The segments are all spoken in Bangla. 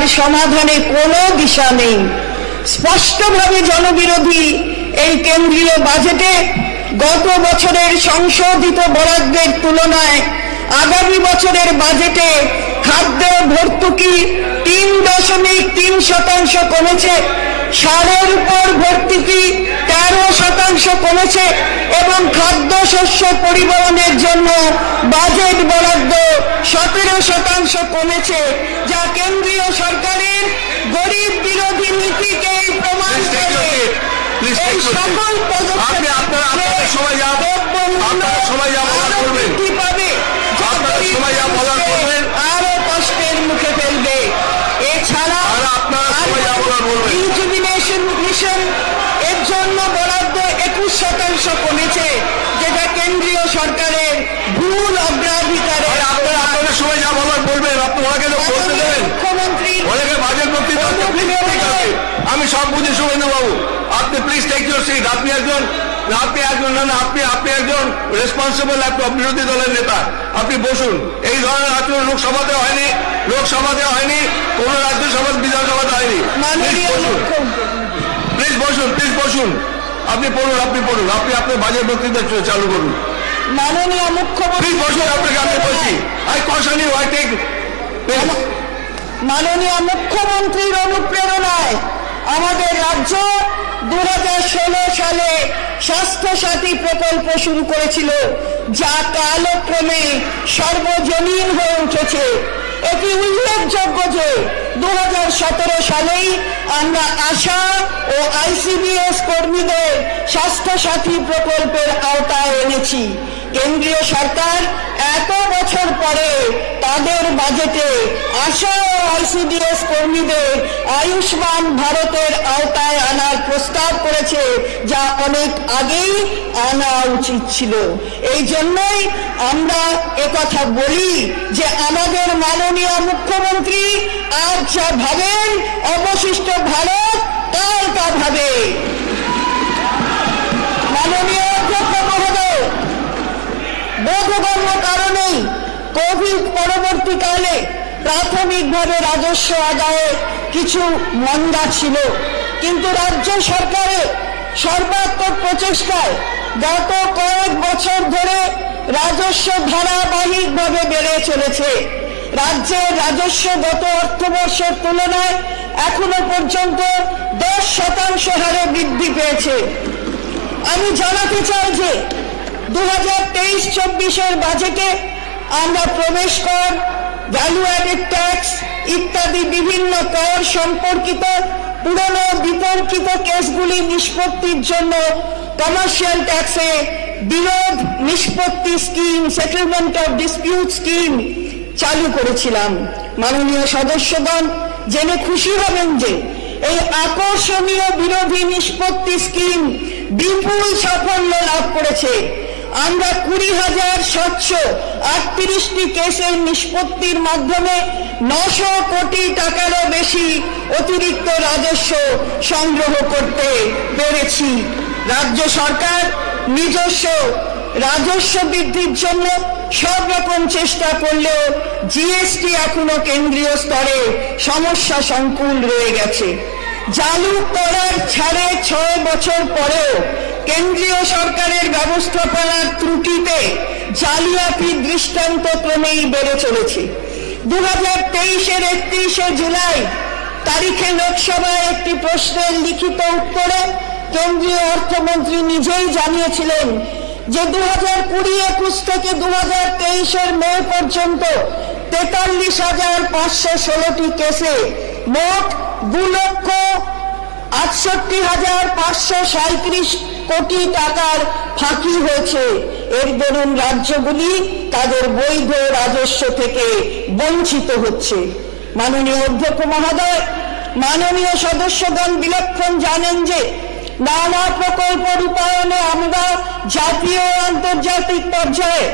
যার সমাধানে কোনো দিশা নেই। স্পষ্টভাবে জনবিরোধী এই কেন্দ্রীয় বাজেটে গত বছরের সংশোধিত বরাদ্দের তুলনায় আগামী বছরের বাজেটে খাদ্য ভর্তুকি 3.3% কমেছে, সারের উপর ভর্তুকি 13% কমেছে এবং খাদ্যশস্য পরিবহনের জন্য বাজেট বরাদ্দ 17% কমেছে, যা কেন্দ্রীয় সরকারের গরিব বিরোধী নীতিকে প্রমাণ করে। এই সকল পদক্ষেপ বৃদ্ধি পাবে, আরো কষ্টের মুখে ফেলবে। এছাড়া রিজুভিনেশন মিশন এর জন্য বরাদ্দ 21% কমেছে, যেটা কেন্দ্রীয় সরকারের ভুল অগ্রাধিকারে। আমি সব বুঝি শুভেন্দু বাবু, আপনি প্লিজ টেক ইউর সিট। আপনি একজন রেসপন্সিবল বিরোধী দলের নেতা, আপনি বসুন। এই ধরনের আচরণ লোকসভাতে হয়নি, কোন রাজ্যসভা বিধানসভাতে হয়নি। প্লিজ বসুন। আপনি পড়ুন, আপনি আপনার বাজেট বক্তৃতা চালু করুন। মাননীয় মুখ্যমন্ত্রী, আপনাকে বলছি, মাননীয় মুখ্যমন্ত্রীর অনুপ্রেরণায় আমাদের রাজ্য 2016 সালে স্বাস্থ্য সাথী প্রকল্প শুরু করেছিল, যা কালক্রমে সর্বজনীন হয়ে উঠেছে। এটি উল্লেখযোগ্য যে 2017 সালেই আমরা আশা ও আইসিডিএস কর্মীদের স্বাস্থ্য সাথী প্রকল্পের আওতায় এনেছি। কেন্দ্রীয় সরকার এত বছর পরে তাদের বাজেটে আশা ও আইসিডিএস কর্মীদের আয়ুষ্মান ভারতের আওতায় আনার প্রস্তাব করেছে, যা অনেক আগেই আনা উচিত ছিল। এই জন্যই আমরা একথা বলি যে আমাদের মাননীয় মুখ্যমন্ত্রী আজ যা ভাবেন, অবশিষ্ট ভারত কাল তা ভাবে। মাননীয় অধ্যক্ষ মহোদয়, বোধগম্য কারণেই কোভিড পরবর্তীকালে প্রাথমিকভাবে রাজস্ব আদায়ে কিছু মন্দা ছিল, কিন্তু রাজ্য সরকারের সর্বাত্মক প্রচেষ্টায় গত কয়েক বছর ধরে রাজস্ব ধারাবাহিকভাবে বেড়ে চলেছে। রাজ্যের রাজস্ব গত অর্থবর্ষের তুলনায় এখনো পর্যন্ত 10% হারে বৃদ্ধি পেয়েছে। আমি জানাতে চাই যে 2023-24 বাজেটে আমরা প্রবেশ কর, ভ্যালু অ্যাডেড ট্যাক্স ইত্যাদি বিভিন্ন কর সম্পর্কিত পুরনো বিতর্কিত কেসগুলি নিষ্পত্তির জন্য কমার্শিয়াল ট্যাক্সে বিরোধ নিষ্পত্তি scheme, settlement of dispute scheme চালু করেছিলাম। মাননীয় সদস্যগণ জেনে খুশি হবেন যে এই আকর্ষণীয় বিরোধী নিষ্পত্তি স্কিম বিপুল সাফল্য লাভ করেছে। আমরা 20,738টি কেসের নিষ্পত্তির মাধ্যমে 900 কোটি টাকারও বেশি অতিরিক্ত রাজস্ব সংগ্রহ করতে পেরেছি। রাজ্য সরকার নিজস্ব রাজস্ব বৃদ্ধির জন্য সব রকম চেষ্টা করলেও জিএসটি এখনো কেন্দ্রীয় স্তরে সমস্যা সংকুল রয়ে গেছে। চালু করার ছাড়ে 6 বছর পরেও কেন্দ্রীয় সরকারের ব্যবস্থাপনার ত্রুটিতে জালিয়াতির দৃষ্টান্ত ক্রমেই বেড়ে চলেছে। 2023-এর 31শে জুলাই তারিখে লোকসভায় একটি প্রশ্নের লিখিত উত্তরে কেন্দ্রীয় অর্থমন্ত্রী নিজেই জানিয়েছিলেন যে 2020-21 থেকে 2023-এর মে পর্যন্ত 43,516টি কেসে মোট 2,68,537 কোটি টাকার ফাঁকি হয়েছে। এর দরুন রাজ্যগুলি তাদের বৈধ রাজস্ব থেকে বঞ্চিত হচ্ছে। মাননীয় অধ্যক্ষ মহোদয়, মাননীয় সদস্যগণ বিলক্ষণ জানেন যে নানা প্রকল্প রূপায়ণে আমরা জাতীয় ও আন্তর্জাতিক পর্যায়ে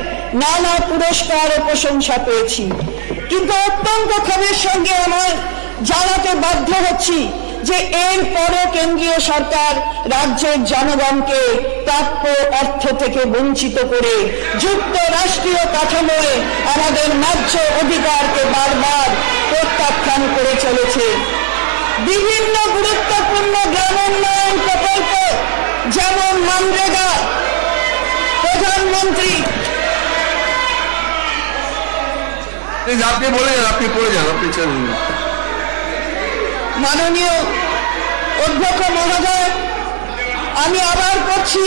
নানা পুরস্কার ও প্রশংসা পেয়েছি, কিন্তু অত্যন্ত ক্ষোভের সঙ্গে আমার জানাতে বাধ্য হচ্ছি যে এর পরও কেন্দ্রীয় সরকার রাজ্যের জনগণকে প্রাপ্য অর্থ থেকে বঞ্চিত করে যুক্তরাষ্ট্রীয় কাঠামোয় আমাদের ন্যায্য অধিকারকে বারবার প্রত্যাখ্যান করে চলেছে। বিভিন্ন গুরুত্বপূর্ণ গ্রামোন্নয়ন প্রকল্প যেমন মানরেগা, প্রধানমন্ত্রী আপনি বলে যান, আপনি পড়ে যান, আপনি চলুন। মাননীয় অধ্যক্ষ মহোদয়, আমি আবার করছি,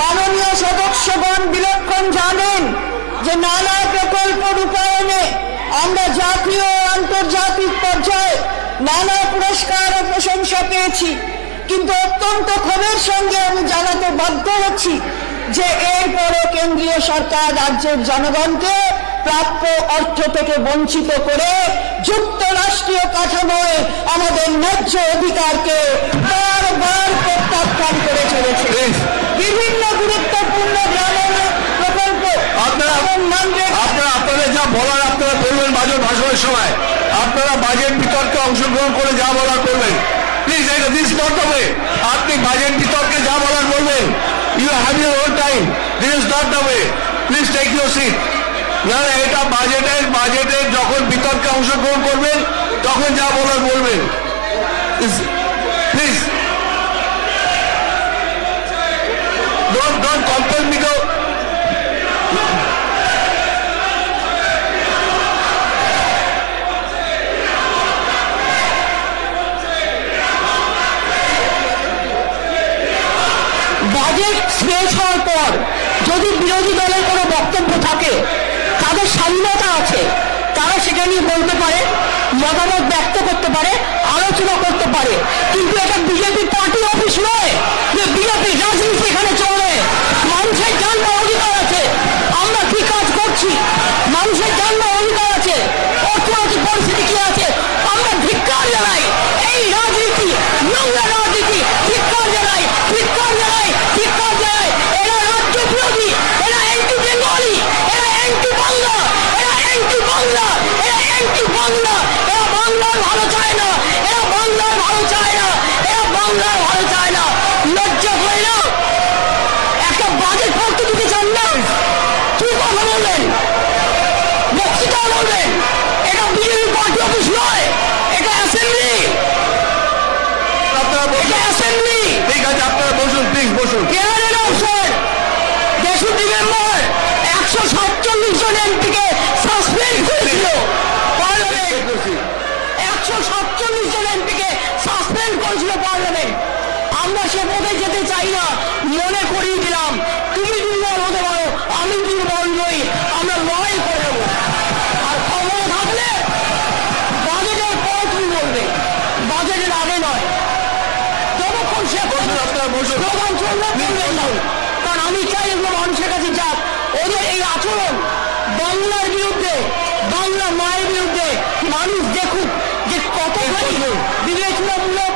মাননীয় সদস্যগণ বিলক্ষণ জানেন যে নানা প্রকল্প রূপায়ণে আমরা জাতীয় ও আন্তর্জাতিক পর্যায়ে নানা পুরস্কার ও প্রশংসা পেয়েছি, কিন্তু অত্যন্ত ক্ষোভের সঙ্গে আমি জানাতে বাধ্য হচ্ছি যে এরপরও কেন্দ্রীয় সরকার রাজ্যের জনগণকে প্রাপ্য অর্থ থেকে বঞ্চিত করে যুক্তরাষ্ট্রীয় কাঠামোয় আমাদের ন্যায্য অধিকারকে বারবার প্রত্যাখ্যান করে চলেছে। বিভিন্ন গুরুত্বপূর্ণ গ্রামোন্নয়ন প্রকল্প আপনারা যা বলার আপনারা বলবেন বাজেট ভাষণের সময়, আপনারা বাজেট বিতর্কে অংশগ্রহণ করে যা বলার করবেন। প্লিজ এটা দিস নট দ্য ওয়ে। আপনি বাজেট বিতর্কে যা বলার বলবেন, you have your own time, this is not the way. Please take your seat. না না, এটা বাজেটের যখন বিতর্কে অংশগ্রহণ করবেন তখন যা বলার বলবেন। Please don't compel me to. Budget শেষ হওয়ার পর যদি বিরোধী দলের কোনো বক্তব্য থাকে, তাদের স্বাধীনতা আছে, তারা সেটা নিয়ে বলতে পারে, মতামত ব্যক্ত করতে পারে, আলোচনা করতে পারে, কিন্তু এটা বিজেপি পার্টি অফিস নয় যে বিজেপি রাজনীতি এখানে চলে। মানুষের জানবার অধিকার আছে, আমরা কি কাজ করছি, মানুষের জানবার অধিকার আছে, অর্থনৈতিক পরিস্থিতি কি আছে, আমরা ধিক্কার জানাই এই রাজনীতি, নোংরা রাজনীতি, ধিক্কার জানাই, ধিক্কার জানাই, ধিক্কার জানাই। এরা রাজ্য বিরোধী, এরা অ্যান্টি বেঙ্গলি, এরা অ্যান্টি বাংলা, এরা অ্যান্টি বাংলা, এরা অ্যান্টি বাংলা, এরা বাংলার ভালো চায় না, এরা বাংলার ভালো চায় না, এরা বাংলার ভালো চায় না। লজ্জা হয় না? একটা বাজেট পড়তে দিতে চান না? কি কথা বলবেন, বক্তৃতা বলবেন? এটা বিজেপি পার্টি অফিস নয়, এটা অ্যাসেম্বলি, এটা অ্যাসেম্বলি। ঠিক আছে, আপনারা বসুন, প্লিজ বসুন। কেয়ারের অবসর 63 মেম্বার 147 জন এমপিকে সাসপেন্ড করেছিল পার্লামেন্ট, 147 জন এমপিকে সাসপেন্ড করেছিল পার্লামেন্ট। আমরা সে পথে যেতে চাই না, মনে করিয়ে দিলাম। তুমি দুর্বল হতে পারো, আমি দুর্বল নই, আমরা লড়াই করে দেবো। আর ক্ষমতা থাকলে বাজেটের পর তুমি বলবে, বাজেটের আগে নয়। যতক্ষণ সে প্রধান চলবে বলবেন না, কারণ আমি চাই এগুলো মানুষের কাছে যাক। ওদের এই আচরণ বাংলার বিরুদ্ধে, বাংলা মায়ের বিরুদ্ধে মানুষ দেখুক যে কতখানি বিবেচনামূলক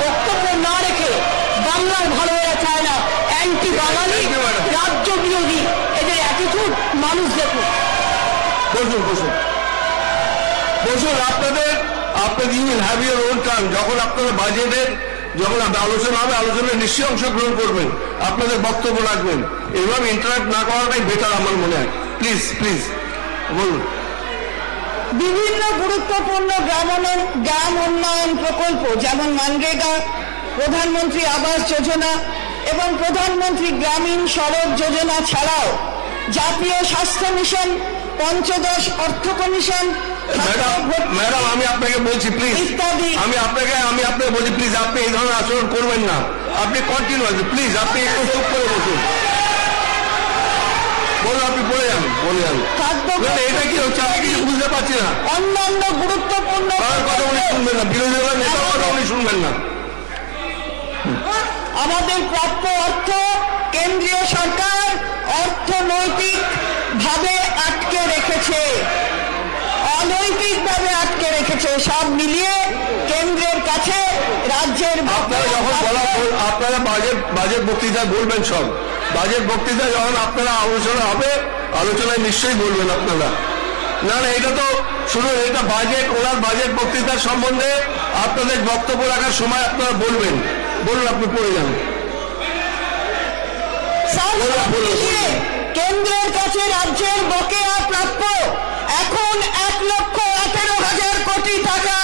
বক্তব্য না রেখে বাংলার ভালো হয়ে চায় না, অ্যান্টি বাঙালি, রাজ্য বিরোধী, এদের অ্যাটিটিউড মানুষ দেখুক। বসুন বসুন বসুন। আপনাদের you will have your own term. যখন আপনারা বাজেটের যখন আলোচনা হবে, আলোচনায় নিশ্চয়ই অংশগ্রহণ করবেন, আপনাদের বক্তব্য রাখবেন। এভাবে ইন্টারাক্ট না করাটাই বেটার আমার মনে হয়। প্লিজ প্লিজ বলুন। বিভিন্ন গুরুত্বপূর্ণ গ্রাম উন্নয়ন প্রকল্প যেমন মানরেগা, প্রধানমন্ত্রী আবাস যোজনা এবং প্রধানমন্ত্রী গ্রামীণ সড়ক যোজনা ছাড়াও জাতীয় স্বাস্থ্য মিশন, পঞ্চদশ অর্থ কমিশন, ম্যাডাম আমি আপনাকে বলছি প্লিজ, আমি আপনাকে বলছি প্লিজ, আপনি এই ধরনের আচরণ করবেন না। আপনি কন্টিনিউ আছে, প্লিজ আপনি একটু চুপ করে বসুন। বলুন, আপনি বলে যান, বলে যান। এটা কি হচ্ছে আমি কিছু বুঝতে পারছি না। অন্যান্য গুরুত্বপূর্ণ কথা উনি শুনবেন না, বিরোধী দলের নেতার কথা উনি শুনবেন না। আমাদের প্রাপ্য অর্থ কেন্দ্রীয় সরকার অর্থনৈতিক ভাবে আটকে রেখেছে, অনৈতিকভাবে আটকে রেখেছে। সব মিলিয়ে কেন্দ্রের কাছে রাজ্যের আপনারা বাজেট বক্তৃতায় বলবেন, সব বাজেট বক্তৃতায় যখন আপনারা আলোচনা হবে, আলোচনায় নিশ্চয়ই বলবেন আপনারা। না না, এটা তো শুধু এটা বাজেট, ওনার বাজেট বক্তৃতার সম্বন্ধে আপনাদের বক্তব্য রাখার সময় আপনারা বলবেন। বলুন, আপনি পড়ে যান। কেন্দ্রের কাছে রাজ্যের বকেয়া প্রাপ্য এখন 1,18,000 কোটি টাকা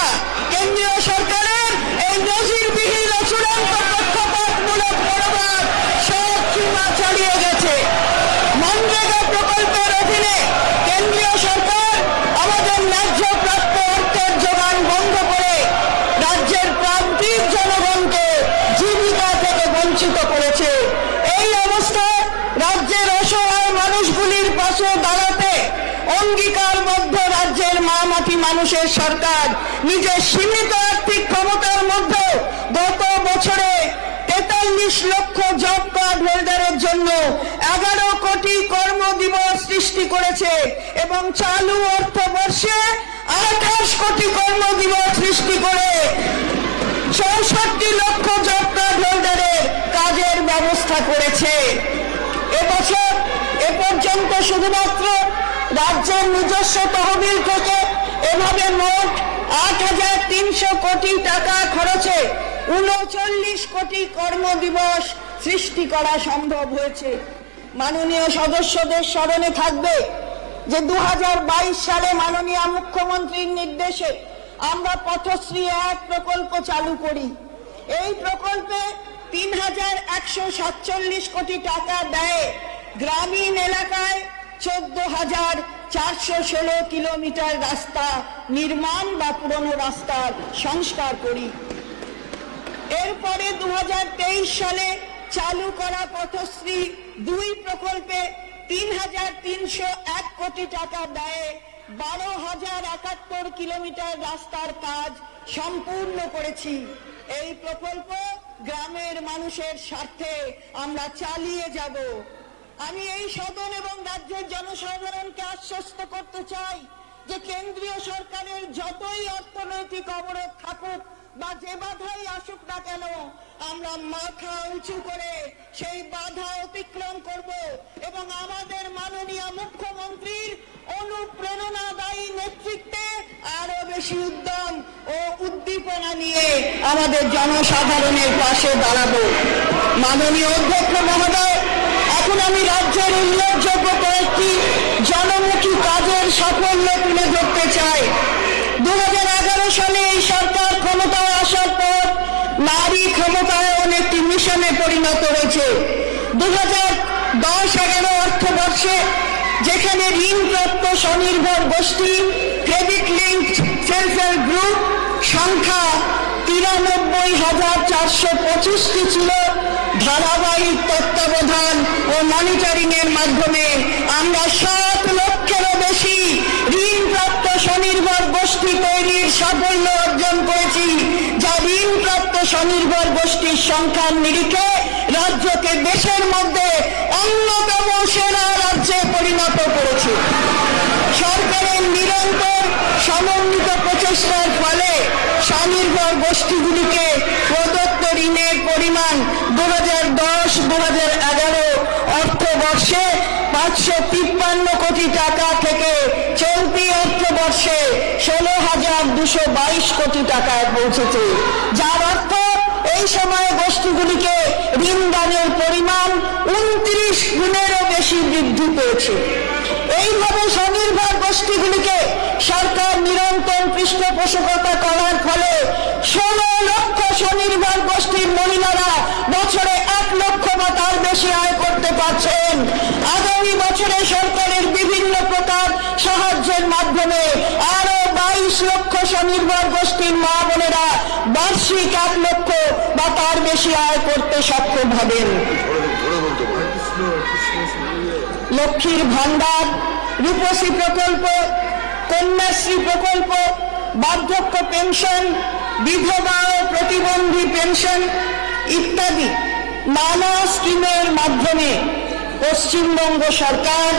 কেন্দ্রীয় সরকারের এই নজিরবিহীন ও চূড়ান্ত পক্ষপাতমূলক বরাবর সব সীমা ছাড়িয়ে গেছে। মনরেগা প্রকল্পের অধীনে কেন্দ্রীয় সরকার আমাদের ন্যায্য প্রাপ্য অর্থের যোগান বন্ধ করে রাজ্যের প্রান্তিক জনগণকে জীবিকা থেকে বঞ্চিত করেছে। এই অবস্থায় রাজ্যের অসহায় মানুষগুলির পাশে দাঁড়াতে অঙ্গীকারবদ্ধ রাজ্যের মাটি মানুষের সরকার নিজের সীমিত আর্থিক ক্ষমতার মধ্যে গত বছরে 43 লক্ষ জব কার্ড হোল্ডারের জন্য 11 কোটি কর্মদিবস সৃষ্টি করেছে এবং চালু অর্থবর্ষে 28 কোটি কর্মদিবস সৃষ্টি করে 64 লক্ষ জব কার্ড হোল্ডারের কাজের ব্যবস্থা করেছে। এবছর এ পর্যন্ত শুধুমাত্র রাজ্যের নিজস্ব তহবিল থেকে এভাবে মোট 8,300 কোটি টাকা খরচে 39 কোটি কর্মদিবস সৃষ্টি করা সম্ভব হয়েছে। মাননীয় সদস্যদের স্মরণে থাকবে যে 2022 সালে মাননীয় মুখ্যমন্ত্রীর নির্দেশে আমরা পথশ্রী 1 প্রকল্প চালু করি। এই প্রকল্পে 3,147 কোটি টাকা ব্যয়ে গ্রামীণ এলাকায় 14,416 কিলোমিটার রাস্তা নির্মাণ বা পুরনো রাস্তার সংস্কার করি। এরপরে 2023 সালে চালু করা পথশ্রী 2 প্রকল্পে 3,301 কোটি টাকা ব্যয়ে 12,071 কিলোমিটার রাস্তার কাজ সম্পূর্ণ করেছি। এই প্রকল্প গ্রামের মানুষের স্বার্থে আমরা চালিয়ে যাব। আমি এই সদন এবং রাজ্যের জনসাধারণকে আশ্বস্ত করতে চাই যে কেন্দ্রীয় সরকারের যতই অর্থনৈতিক অবরোধ থাকুক বা যে বাধাই আসুক না কেন, আমরা মাথা উঁচু করে সেই বাধা অতিক্রম করব এবং আমাদের মাননীয় মুখ্যমন্ত্রীর অনুপ্রেরণাদায়ী নেতৃত্বে আরো বেশি উদ্যম ও উদ্দীপনা নিয়ে আমাদের জনসাধারণের পাশে দাঁড়াবো। মাননীয় অধ্যক্ষ মহোদয়, এখন আমি রাজ্যের উল্লেখযোগ্য কয়েকটি জনমুখী কাজের সাফল্য তুলে ধরতে চাই। 2011 সালে এই সরকার ক্ষমতায় আসার পর নারী ক্ষমতায়ন একটি মিশনে পরিণত হয়েছে। 2010-11 অর্থবর্ষে যেখানে ঋণপ্রাপ্ত স্বনির্ভর গোষ্ঠী credit linked self help group সংখ্যা 93,425টি ছিল, ধারাবাহিক তত্ত্বাবধান ও মনিটরিং এর মাধ্যমে আমরা 7 লক্ষেরও বেশি ঋণপ্রাপ্ত স্বনির্ভর গোষ্ঠী তৈরির সাফল্য অর্জন করেছি, যা ঋণপ্রাপ্ত স্বনির্ভর গোষ্ঠীর সংখ্যার নিরিখে রাজ্যকে দেশের মধ্যে অন্যতম সেরা রাজ্যে পরিণত করেছে। সরকারের নিরন্তর সমন্বিত প্রচেষ্টার ফলে স্বনির্ভর গোষ্ঠীগুলিকে প্রদত্ত ঋণের পরিমাণ 2010-2011 অর্থবর্ষে 553 কোটি টাকা থেকে চলতি অর্থবর্ষে 16,222 কোটি টাকায় পৌঁছেছে, যার অর্থ এই সময়ে গোষ্ঠীগুলিকে ঋণ দানের পরিমাণ 29 গুণেরও বেশি বৃদ্ধি পেয়েছে। এইভাবে স্বনির্ভর গোষ্ঠীগুলিকে সরকার নিরন্তর পৃষ্ঠপোষকতা করার ফলে 16 লক্ষ স্বনির্ভর গোষ্ঠীর মহিলারা বছরে 1 লক্ষ বা তার বেশি আয় করতে পারছেন। আগামী বছরে সরকারের বিভিন্ন প্রকার সাহায্যের মাধ্যমে আরো 22 লক্ষ স্বনির্ভর গোষ্ঠীর মা বোনেরা বার্ষিক 1 লক্ষ বা তার বেশি আয় করতে সক্ষম হবেন। লক্ষ্মীর ভান্ডার, রূপশ্রী প্রকল্প, কন্যাশ্রী প্রকল্প, বার্ধক্য পেনশন, বিধবা ও প্রতিবন্ধী পেনশন ইত্যাদি নানা স্কিমের মাধ্যমে পশ্চিমবঙ্গ সরকার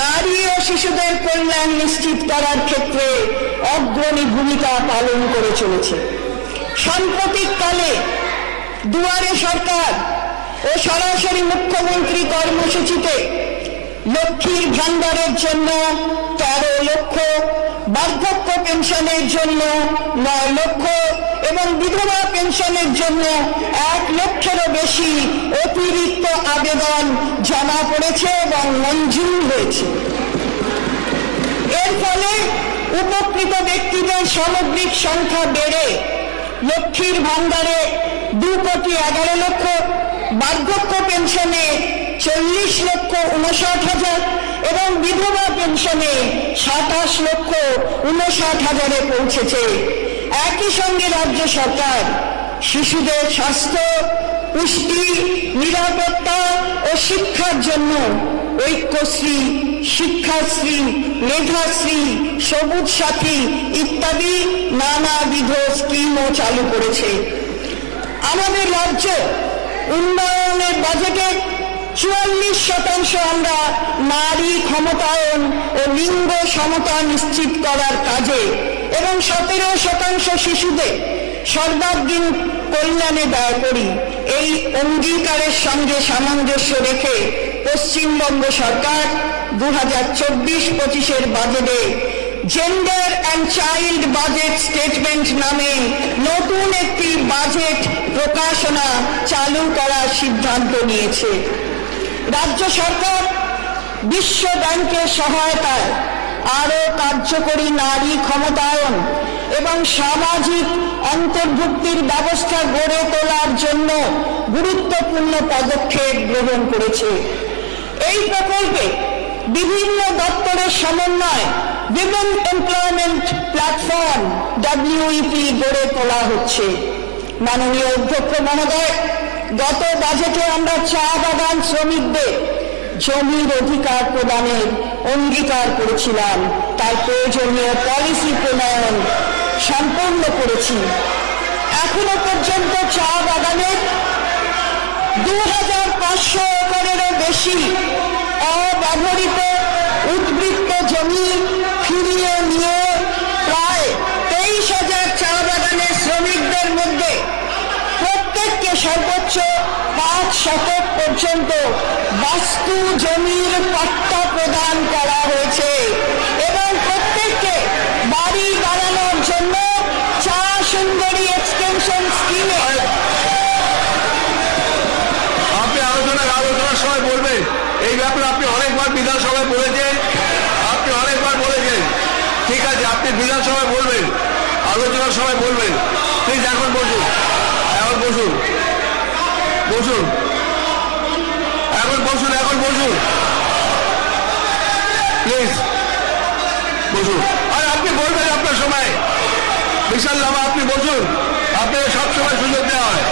নারী ও শিশুদের কল্যাণ নিশ্চিত করার ক্ষেত্রে অগ্রণী ভূমিকা পালন করে চলেছে। সাম্প্রতিককালে দুয়ারে সরকার ও সরাসরি মুখ্যমন্ত্রী কর্মসূচিতে লক্ষ্মীর ভান্ডারের জন্য 13 লক্ষ, বার্ধক্য পেনশনের জন্য 9 লক্ষ এবং বিধবা পেনশনের জন্য 1 লক্ষেরও বেশি অতিরিক্ত আবেদন জমা পড়েছে এবং মঞ্জুর হয়েছে। এর ফলে উপকৃত ব্যক্তিদের সামগ্রিক সংখ্যা বেড়ে লক্ষ্মীর ভাণ্ডারে 2,11,00,000, বার্ধক্য পেনশনে 40,59,000 এবং বিধবা পেনশনে 27,59,000-এ পৌঁছেছে। একই সঙ্গে রাজ্য সরকার শিশুদের স্বাস্থ্য, পুষ্টি, নিরাপত্তা ও শিক্ষার জন্য ঐক্যশ্রী, শিক্ষাশ্রী, মেধাশ্রী, সবুজ সাথী ইত্যাদি নানাবিধ স্কিমও চালু করেছে। আমাদের রাজ্য উন্নয়নের বাজেটের 44% আমরা নারী ক্ষমতায়ন ও লিঙ্গ সমতা নিশ্চিত করার কাজে এবং 17% শিশুদের সর্বাঙ্গীন কল্যাণে ব্যয় করি। এই অঙ্গীকারের সঙ্গে সামঞ্জস্য রেখে পশ্চিমবঙ্গ সরকার 2024-25 বাজেটে gender and child budget statement নামে নতুন একটি বাজেট প্রকাশনা চালু করার সিদ্ধান্ত নিয়েছে। রাজ্য সরকার বিশ্ব ব্যাংকের সহায়তায় আরও কার্যকরী নারী ক্ষমতায়ন এবং সামাজিক অন্তর্ভুক্তির ব্যবস্থা গড়ে তোলার জন্য গুরুত্বপূর্ণ পদক্ষেপ গ্রহণ করেছে। এই প্রকল্পে বিভিন্ন দপ্তরের সমন্বয়ে উইমেন এমপ্লয়মেন্ট প্ল্যাটফর্ম WEP গড়ে তোলা হচ্ছে। মাননীয় অধ্যক্ষ মহোদয়, গত বাজেটে আমরা চা বাগান শ্রমিকদের জমির অধিকার প্রদানের অঙ্গীকার করেছিলাম। তার প্রয়োজনীয় পলিসি প্রণয়ন সম্পন্ন করেছি। এখনো পর্যন্ত চা বাগানের 2,500 একরেরও বেশি অব্যবহৃত উদ্বৃত্ত জমি ফিরিয়ে নিয়ে প্রায় 23,000 চা বাগানের শ্রমিকদের মধ্যে প্রত্যেককে সর্বোচ্চ 5 শতক পর্যন্ত বাস্তু জমির পাট্টা প্রদান করা হয়েছে এবং প্রত্যেককে বাড়ি বানানোর জন্য চা সুন্দরী এক্সটেনশন স্কিমে আপনি আলোচনার সময় বলবেন। এই ব্যাপারে আপনি অনেকবার বিধানসভায় বলেছেন, ঠিক আছে, আপনি বিধানসভায় বলবেন, আলোচনার সময় বলবেন। প্লিজ এখন বসুন, প্লিজ বসুন। আর আপনি বলবেন আপনার সময়, বিশাল লামা, আপনি বসুন, আপনাকে সব সময় সুযোগ দেওয়া হয়।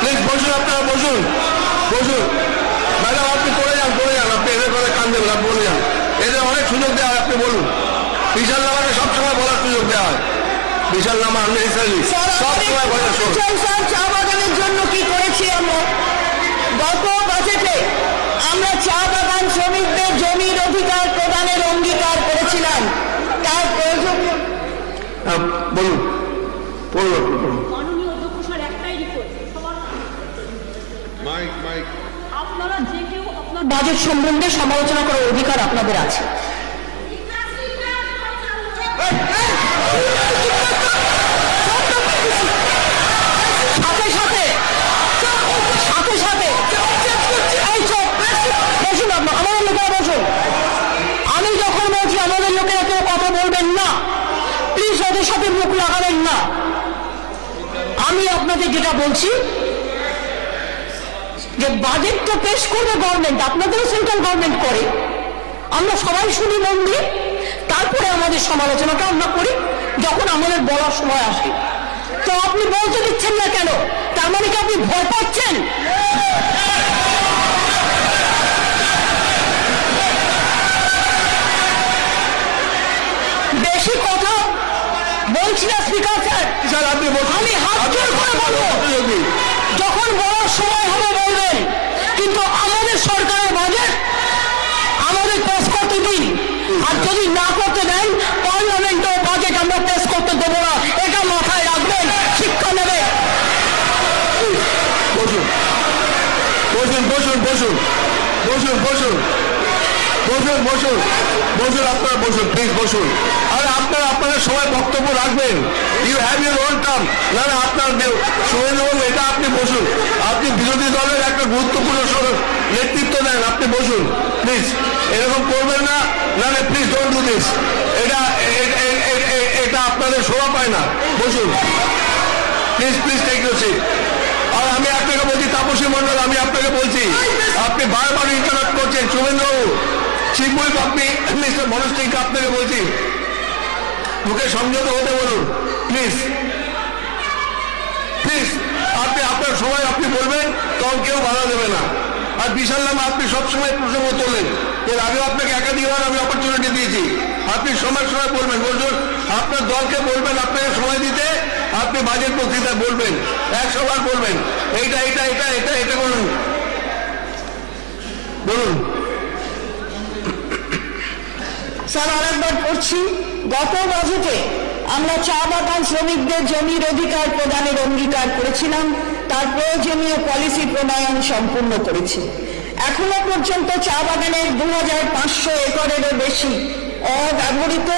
প্লিজ বসুন, আপনারা বসুন। ম্যাডাম আপনি করে যান, আপনি এদের করে কান দেবেন, আপনি বলে যান। এদের অনেক সুযোগ দেওয়া হয়, আপনি বলুন। বিশাল লামাকে সবসময় বলার সুযোগ দেওয়া হয়। বিশাল লামা সবসময় বলার সুযোগ। চা বাগানের জন্য কি করেছি আমরা? গত বাজেটে আমরা চা বাগান শ্রমিকদের জমির অধিকার প্রদানের অঙ্গীকার করেছিলাম। তার প্রয়োজন বলুন। মাননীয় অধ্যক্ষ স্যার, একটাই রিপোর্ট, আপনারা যে কেউ আপনার বাজেট সম্বন্ধে সমালোচনা করার অধিকার আপনাদের আছে। আমি যখন বলছি আমাদের লোকেরা কেউ কথা বলবেন না, প্লিজ ওদের সাথে মুখ লাগাবেন না। আমি আপনাদের যেটা বলছি যে বাজেট তো পেশ করবে গভর্নমেন্ট, আপনাদেরও সেন্ট্রাল গভর্নমেন্ট করে, আমরা সবাই শুনি মন দিয়ে, তারপরে আমাদের সমালোচনাটা আমরা করি যখন আমাদের বলার সময় আসে। তো আপনি বলতে দিচ্ছেন না কেন? তার মানে কি আপনি ভয় পাচ্ছেন? বেশি কথা বলছি না স্পিকার স্যার, আমি হাত জোর করে বলবো, যখন বলার সময় হবে বলবেন, কিন্তু আমাদের সরকারের বাজেট আমাদের পেশ করতে দিন। আর যদি না করতে দেন, পার্লামেন্টের বাজেট আমরা পেশ করতে দেবো না, এটা মাথায় রাখবেন, শিক্ষা নেবে। বসুন। বসুন বসুন বসুন, আপনারা বসুন, প্লিজ বসুন। আর আপনারা আপনাদের সময় বক্তব্য রাখবেন, you have your own term. না না, আপনার শুভেন্দুবাবু, এটা আপনি বসুন। আপনি বিরোধী দলের একটা গুরুত্বপূর্ণ নেতৃত্ব দেন, আপনি বসুন প্লিজ। এরকম করবেন না, না না, প্লিজ ডোন্ট ডু দিস। এটা আপনাদের শোভা পায় না, বসুন please, please take your seat. আর আমি আপনাকে বলছি, তাপসী মণ্ডল, আমি আপনাকে বলছি, আপনি বারবার ইন্টারাপ্ট করছেন। শুভেন্দুবাবু, চিফ হুইপ আপনি মিস্টার মনোজ সিংকে আপনাকে বলছি, মুখে সংযত হতে বলুন প্লিজ, প্লিজ। আপনি আপনার সময় আপনি বলবেন, তখন কেউ বাধা দেবে না। আর বিশাল নামে আপনি সবসময় প্রসঙ্গ তোলেন, এর আগেও আপনাকে একাধিকবার আমি অপরচুনিটি দিয়েছি। আপনি সময় সময় বলবেন, বলুন আপনার দলকে বলবেন আপনাকে সময় দিতে, আপনি বাজেট বক্তৃতা বলবেন, 100 বার বলবেন, এইটা এটা এটা এটা এটা বলুন, বলুন। স্যার, আরেকবার করছি, গত বাজেটে আমরা চা বাগান শ্রমিকদের জমির অধিকার প্রদানের অঙ্গীকার করেছিলাম, তার প্রয়োজনীয় পলিসি প্রণয়ন সম্পূর্ণ করেছি। এখনো পর্যন্ত চা বাগানের 2500 একরেরও বেশি অব্যবহৃত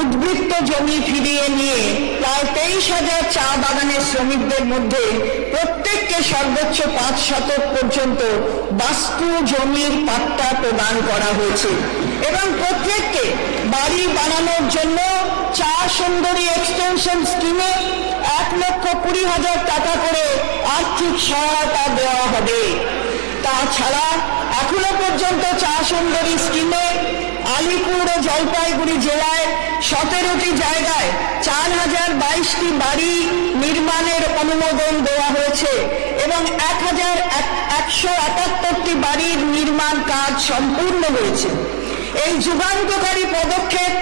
উদ্বৃত্ত জমি ফিরিয়ে নিয়ে প্রায় 23,000 চা বাগানের শ্রমিকদের মধ্যে প্রত্যেককে সর্বোচ্চ 5 শতক পর্যন্ত বাস্তু জমির পাট্টা প্রদান করা হয়েছে এবং প্রত্যেককে বাড়ি বানানোর জন্য চা সুন্দরী এক্সটেনশন স্কিমে 1,20,000 টাকা করে আর্থিক সহায়তা দেওয়া হবে। তাছাড়া এখনো পর্যন্ত চা সুন্দরী স্কিমে আলিপুর ও জলপাইগুড়ি জেলায় 17টি জায়গায় 4,022টি বাড়ি নির্মাণের অনুমোদন দেওয়া হয়েছে এবং 1,178টি বাড়ির নির্মাণ কাজ সম্পূর্ণ হয়েছে। এই যুগান্তকারী পদক্ষেপ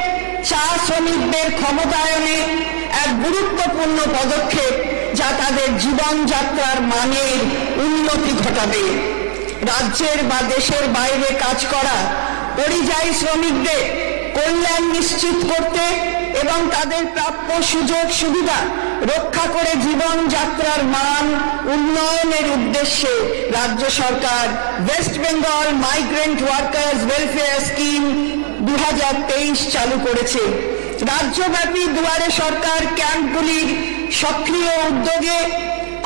চা শ্রমিকদের ক্ষমতায়নে এক গুরুত্বপূর্ণ পদক্ষেপ, যা তাদের জীবনযাত্রার মানের উন্নতি ঘটাবে। রাজ্যের বা দেশের বাইরে কাজ করা পরিযায়ী শ্রমিকদের কল্যাণ নিশ্চিত করতে এবং তাদের প্রাপ্য সুযোগ সুবিধা রক্ষা করে জীবনযাত্রার মান উন্নয়নের উদ্দেশ্যে রাজ্য সরকার West Bengal migrant workers welfare scheme 2023 চালু করেছে। রাজ্যব্যাপী দুয়ারে সরকার ক্যাম্পগুলির সক্রিয় উদ্যোগে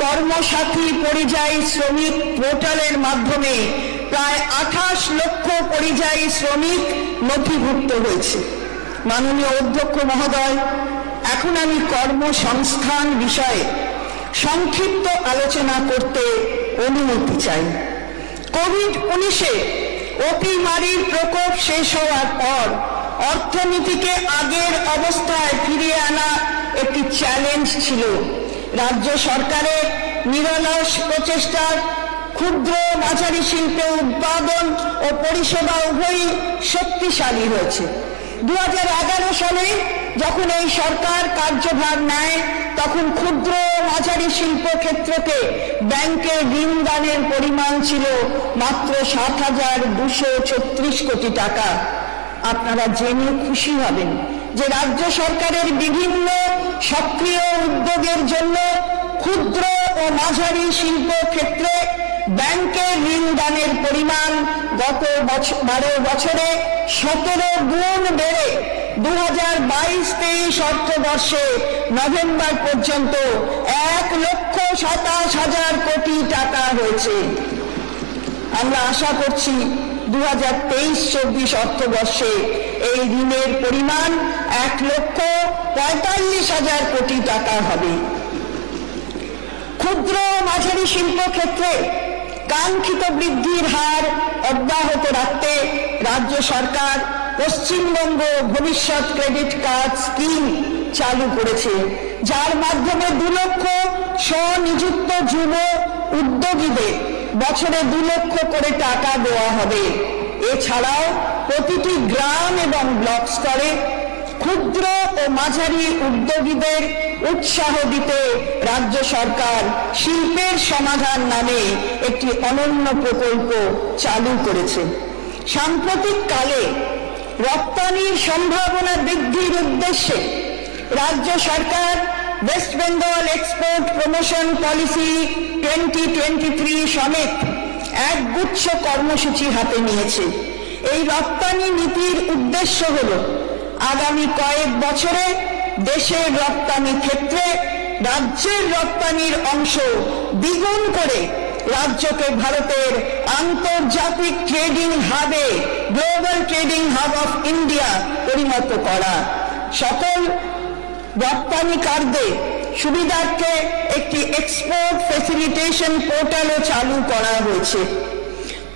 কর্মসাথী পরিযায়ী শ্রমিক পোর্টালের মাধ্যমে প্রায় 28 লক্ষ পরিযায়ী শ্রমিক নথিভুক্ত হয়েছে। মাননীয় অধ্যক্ষ মহোদয়, এখন আমি কর্মসংস্থান বিষয়ে সংক্ষিপ্ত আলোচনা করতে অনুমতি চাই। কোভিড-19 অতিমারির প্রকোপ শেষ হওয়ার পর অর্থনীতিকে আগের অবস্থায় ফিরিয়ে আনা একটি চ্যালেঞ্জ ছিল। রাজ্য সরকারের নিরলস প্রচেষ্টার ক্ষুদ্র মাঝারি শিল্পে উৎপাদন ও পরিষেবা উভয়ই শক্তিশালী হয়েছে। 2011 সালে যখন এই সরকার কার্যভার নেয়, তখন ক্ষুদ্র মাঝারি শিল্প ক্ষেত্রকে ব্যাংকের ঋণ দানের পরিমাণ ছিল মাত্র 7,236 কোটি টাকা। আপনারা জেনে খুশি হবেন যে রাজ্য সরকারের বিভিন্ন সক্রিয় উদ্যোগের জন্য ক্ষুদ্র ও মাঝারি শিল্প ক্ষেত্রে ব্যাংকের ঋণ দানের পরিমাণ গত 12 বছরে 17 গুণ বেড়ে 2022-23 অর্থবর্ষে নভেম্বর পর্যন্ত 1,27,000 কোটি টাকা হয়েছে। আমরা আশা করছি 2023-24 অর্থবর্ষে এই ঋণের পরিমাণ 1,45,000 কোটি টাকা হবে। ক্ষুদ্র মাঝারি শিল্প ক্ষেত্রে কাঙ্ক্ষিত বৃদ্ধির হার অব্যাহত রাখতে রাজ্য সরকার পশ্চিমবঙ্গ ভবিষ্যৎ ক্রেডিট কার্ড স্কিম চালু করেছে, যার মাধ্যমে 2 লক্ষ স্বনিযুক্ত যুব উদ্যোগীদের বছরে 2 লক্ষ করে টাকা দেওয়া হবে। এছাড়াও প্রতিটি গ্রাম এবং ব্লক স্তরে ক্ষুদ্র ও মাঝারি উদ্যোগীদের উৎসাহ দিতে রাজ্য সরকার শিল্পের সমাধান নামে একটি অনন্য প্রকল্প চালু করেছে। সাম্প্রতিক কালে রপ্তানির সম্ভাবনা বৃদ্ধির উদ্দেশ্যে রাজ্য সরকার West Bengal export promotion policy 2023 সমেত একগুচ্ছ কর্মসূচি হাতে নিয়েছে। এই রপ্তানি নীতির উদ্দেশ্য হল আগামী কয়েক বছরে দেশের রপ্তানি ক্ষেত্রে রাজ্যের রপ্তানির অংশ দ্বিগুণ করে রাজ্যকে ভারতের আন্তর্জাতিক ট্রেডিং হাবে, global trading hub of India পরিণত করা। সকল রপ্তানিকারদের সুবিধার্থে একটি এক্সপোর্ট ফেসিলিটেশন পোর্টালও চালু করা হয়েছে।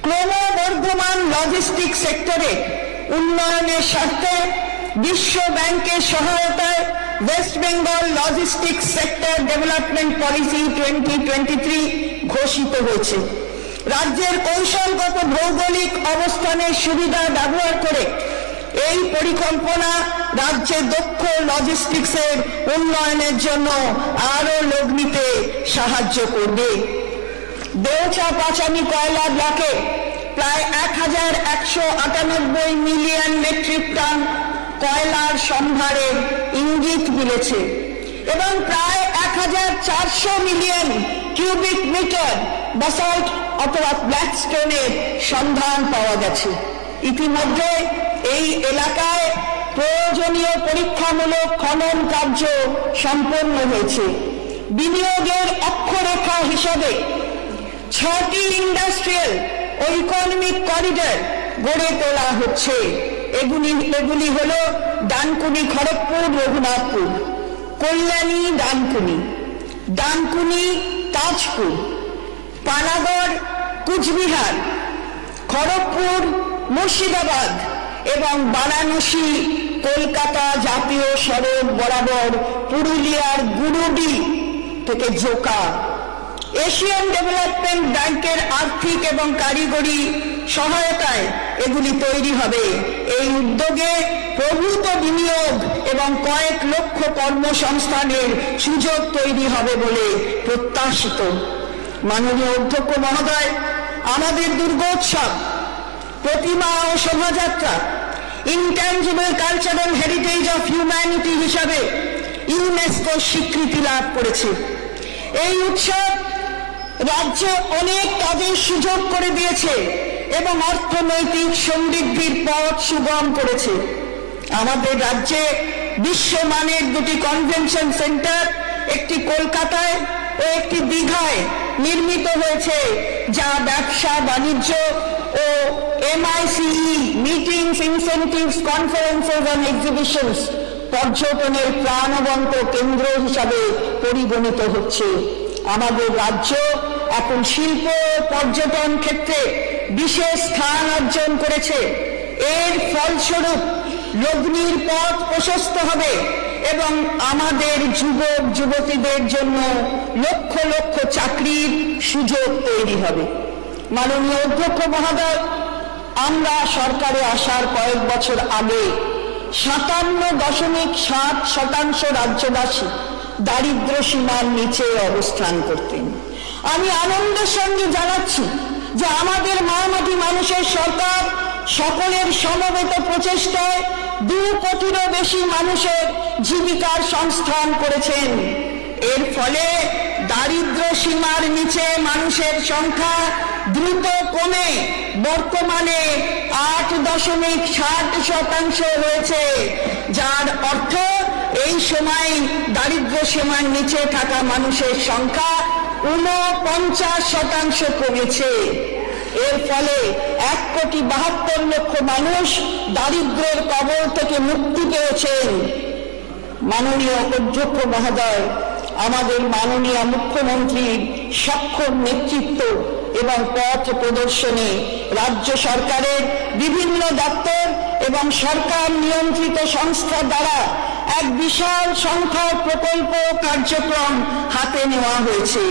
ক্রমবর্ধমান লজিস্টিক সেক্টরে উন্নয়নের স্বার্থে বিশ্ব ব্যাংকের সহায়তায় West Bengal logistic sector development policy 2023 ঘোষিত হয়েছে। রাজ্যের কৌশলগত ভৌগোলিক অবস্থানের সুবিধা ব্যবহার করে এই পরিকল্পনা রাজ্যের দক্ষ লজিস্টিক্সের উন্নয়নের জন্য আরো লোক নিতে সাহায্য করবে। দেওচা পাচামি কয়লা ব্লকে প্রায় 1198 মিলিয়ন মেট্রিক টন কয়লার সম্ভারের ইঙ্গিত মিলেছে এবং প্রায় 1400 মিলিয়ন কিউবিক মিটার বাসাল্ট অথবা ব্ল্যাক স্টোনের সন্ধান পাওয়া গেছে। ইতিমধ্যে এই এলাকায় প্রয়োজনীয় পরীক্ষামূলক খনন কার্য সম্পন্ন হয়েছে। বিনিয়োগের অক্ষরেখা হিসাবে 6টি ইন্ডাস্ট্রিয়াল ও ইকোনমিক করিডর গড়ে তোলা হচ্ছে। এগুলি হল ডানকুনি খড়গপুর রঘুনাথপুর, কল্যাণী ডানকুনি, ডানকুনি তাজপুর, পানাগড় কুচবিহার, খড়গপুর মুর্শিদাবাদ এবং বারাণসী কলকাতা জাতীয় সড়ক বরাবর পুরুলিয়ার গুরুডি থেকে জোকা। এশিয়ান ডেভেলপমেন্ট ব্যাংকের আর্থিক এবং কারিগরি সহায়তায় এগুলি তৈরি হবে। এই উদ্যোগে প্রভূত বিনিয়োগ এবং কয়েক লক্ষ কর্মসংস্থানের সুযোগ তৈরি হবে বলে প্রত্যাশিত। মাননীয় অধ্যক্ষ মহোদয়, আমাদের দুর্গোৎসব, প্রতিমা ও শোভাযাত্রা intangible cultural heritage of humanity হিসাবে ইউনেস্কো স্বীকৃতি লাভ করেছে। এই উৎসব রাজ্যে অনেক কাজের সুযোগ করে দিয়েছে এবং অর্থনৈতিক সমৃদ্ধির পথ সুগম করেছে। আমাদের রাজ্যে বিশ্বমানের দুটি কনভেনশন সেন্টার, একটি কলকাতায় ও একটি দীঘায় নির্মিত হয়েছে, যা ব্যবসা বাণিজ্য ও MICE meetings, incentives, conferences and exhibitions পর্যটনের প্রাণবন্ত কেন্দ্র হিসাবে পরিগণিত হচ্ছে। আমাদের রাজ্য এখন শিল্প পর্যটন ক্ষেত্রে বিশেষ স্থান অর্জন করেছে। এর ফলস্বরূপ লগ্নির পথ প্রশস্ত হবে এবং আমাদের যুবক যুবতীদের জন্য লক্ষ লক্ষ চাকরির সুযোগ তৈরি হবে। মাননীয় অধ্যক্ষ মহোদয়, আমরা সরকারে আসার কয়েক বছর আগে 57.7% রাজ্যবাসী দারিদ্র সীমার নিচে অবস্থান করতেন। আমি আনন্দের সঙ্গে জানাচ্ছি যে আমাদের মহামাটি মানুষের সরকার সকলের সমবেত প্রচেষ্টায় 2 কোটিরও বেশি মানুষের জীবিকার সংস্থান করেছেন। এর ফলে দারিদ্র সীমার নিচে মানুষের সংখ্যা দ্রুত কমে বর্তমানে 8.7% হয়েছে, যার অর্থ এই সময় দারিদ্র সীমার নিচে থাকা মানুষের সংখ্যা 49% কমেছে। এর ফলে 1,72,00,000 মানুষ দারিদ্র্যের কবল থেকে মুক্তি পেয়েছেন। মাননীয় অধ্যক্ষ মহোদয়, আমাদের মাননীয় মুখ্যমন্ত্রীর সক্ষম নেতৃত্ব এবং পথ প্রদর্শনে রাজ্য সরকারের বিভিন্ন দপ্তর এবং সরকার নিয়ন্ত্রিত সংস্থা দ্বারা এক বিশাল সংখ্যক প্রকল্প কার্যক্রম হাতে নেওয়া হয়েছে।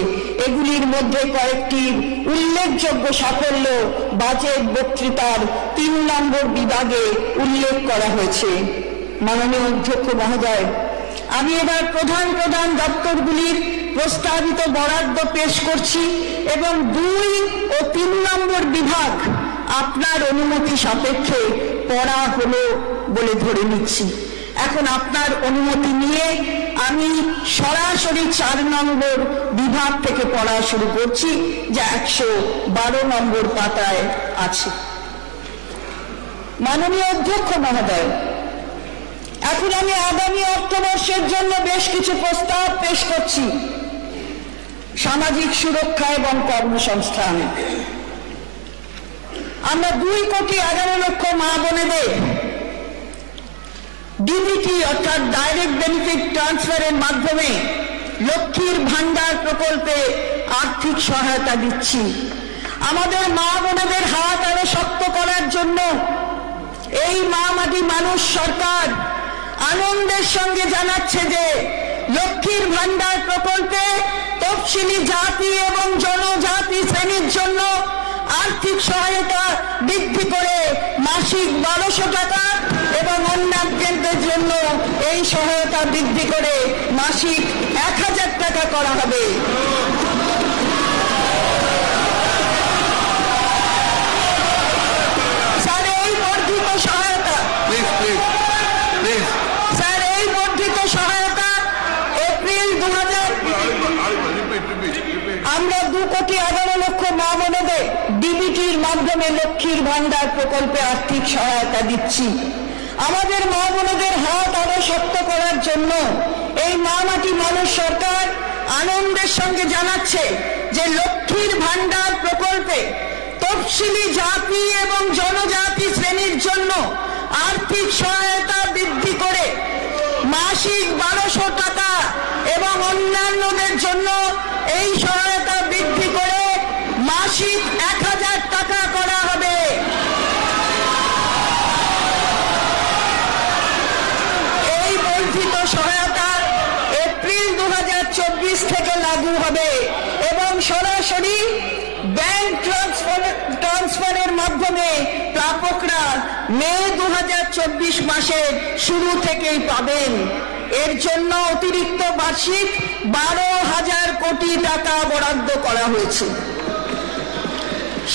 এগুলির মধ্যে কয়েকটি উল্লেখযোগ্য সাফল্য বাজেট বক্তৃতার 3 নম্বর বিভাগে উল্লেখ করা হয়েছে। মাননীয় অধ্যক্ষ মহোদয়, আমি এবার প্রধান প্রধান দপ্তরগুলির প্রস্তাবিত বরাদ্দ পেশ করছি এবং 2 ও 3 নম্বর বিভাগ আপনার অনুমতি সাপেক্ষে পড়া হলো বলে ধরে নিচ্ছি। এখন আপনার অনুমতি নিয়ে আমি সরাসরি 4 নম্বর বিভাগ থেকে পড়া শুরু করছি, যা 112 নম্বর পাতায় আছে। মাননীয় অধ্যক্ষ মহোদয়, এখন আমি আগামী অর্থবর্ষের জন্য বেশ কিছু প্রস্তাব পেশ করছি। সামাজিক সুরক্ষা এবং কর্মসংস্থান। আমরা 2,11,00,000 মা বোনেদের ডিবিটি অর্থাৎ ডাইরেক্ট বেনিফিট ট্রান্সফারের মাধ্যমে লক্ষ্মীর ভান্ডার প্রকল্পে আর্থিক সহায়তা দিচ্ছি। আমাদের মা বোনেদের হাত আরো শক্ত করার জন্য এই মা মাটি মানুষ সরকার আনন্দের সঙ্গে জানাচ্ছে যে লক্ষ্মীর ভান্ডার প্রকল্পে তফসিলি জাতি এবং জনজাতি শ্রেণীর জন্য আর্থিক সহায়তা বৃদ্ধি করে মাসিক 1200 টাকা এবং অন্যান্যদের জন্য এই সহায়তা বৃদ্ধি করে মাসিক 1000 টাকা করা হবে। স্যার, এই বর্ধিত সহায়তা এপ্রিল 2000 আমরা 2,11,00,000 মা বোনেদের ডিবিটির মাধ্যমে লক্ষ্মীর ভান্ডার প্রকল্পে আর্থিক সহায়তা দিচ্ছি। আমাদের মা বোনেদের হাত আরো শক্ত করার জন্য এই মা মাটি মানুষ সরকার আনন্দের সঙ্গে জানাচ্ছে যে লক্ষ্মীর ভান্ডার প্রকল্পে তফসিলি জাতি এবং জনজাতি শ্রেণীর জন্য আর্থিক সহায়তা বৃদ্ধি করে মাসিক 1200 টাকা এবং অন্যান্যদের জন্য এই সহায়তা বৃদ্ধি করে মাসিক 1000 টাকা করা হবে। এই বর্ধিত সহায়তা এপ্রিল 2024 থেকে লাগু হবে এবং সরাসরি ব্যাংক ট্রান্সফারের মাধ্যমে প্রাপকরা মে 2024 মাসের শুরু থেকেই পাবেন। এর জন্য অতিরিক্ত বার্ষিক 12,000 কোটি টাকা বরাদ্দ করা হয়েছে।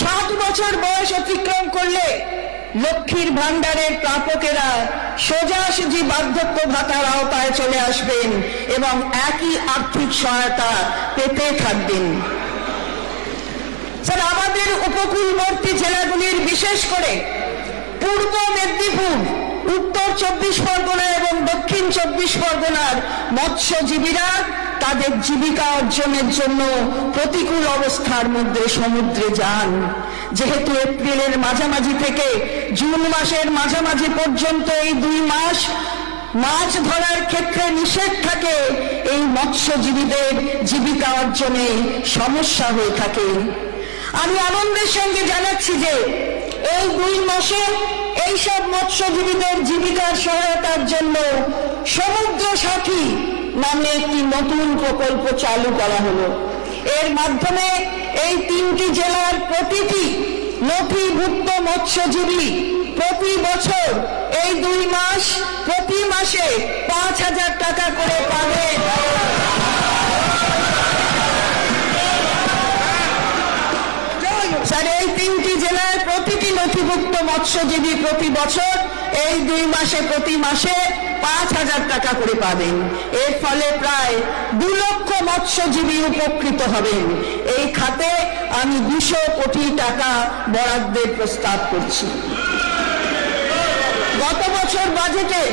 7 বছর বয়স অতিক্রম করলে লক্ষ্মীর ভান্ডারের প্রাপকেরা সোজাসুজি বার্ধক্য ভাতার আওতায় চলে আসবেন এবং একই আর্থিক সহায়তা পেতে থাকবেন। স্যার, আমাদের উপকূলবর্তী জেলাগুলির বিশেষ করে পূর্ব মেদিনীপুর, উত্তর 24 পরগনা এবং দক্ষিণ 24 পরগনার মৎস্যজীবীরা তাদের জীবিকা অর্জনের জন্য প্রতিকূল অবস্থার মধ্যে সমুদ্রে যান। যেহেতু এপ্রিলের মাঝামাঝি থেকে জুন মাসের মাঝামাঝি পর্যন্ত এই 2 মাস মাছ ধরার ক্ষেত্রে নিষেধ থাকে, এই মৎস্যজীবীদের জীবিকা অর্জনে সমস্যা হয়ে থাকে। আমি আনন্দের সঙ্গে জানাচ্ছি যে এই 2 মাসে এইসব মৎস্যজীবীদের জীবিকার সহায়তার জন্য সমুদ্র সাথী নামে একটি নতুন প্রকল্প চালু করা হলো। এর মাধ্যমে এই 3টি জেলার প্রতিটি নথিভুক্ত মৎস্যজীবী প্রতি বছর এই 2 মাস প্রতি মাসে 5,000 টাকা করে পাবে। স্যার, এই 3টি জেলার প্রতিটি নথিভুক্ত মৎস্যজীবী প্রতি বছর এই 2 মাসে প্রতি মাসে 5,000 টাকা করে পাবেন। এর ফলে প্রায় 2 লক্ষ মৎস্যজীবী উপকৃত হবেন। এই খাতে আমি 200 কোটি টাকা বরাদ্দের প্রস্তাব করছি। গত বছর বাজেটে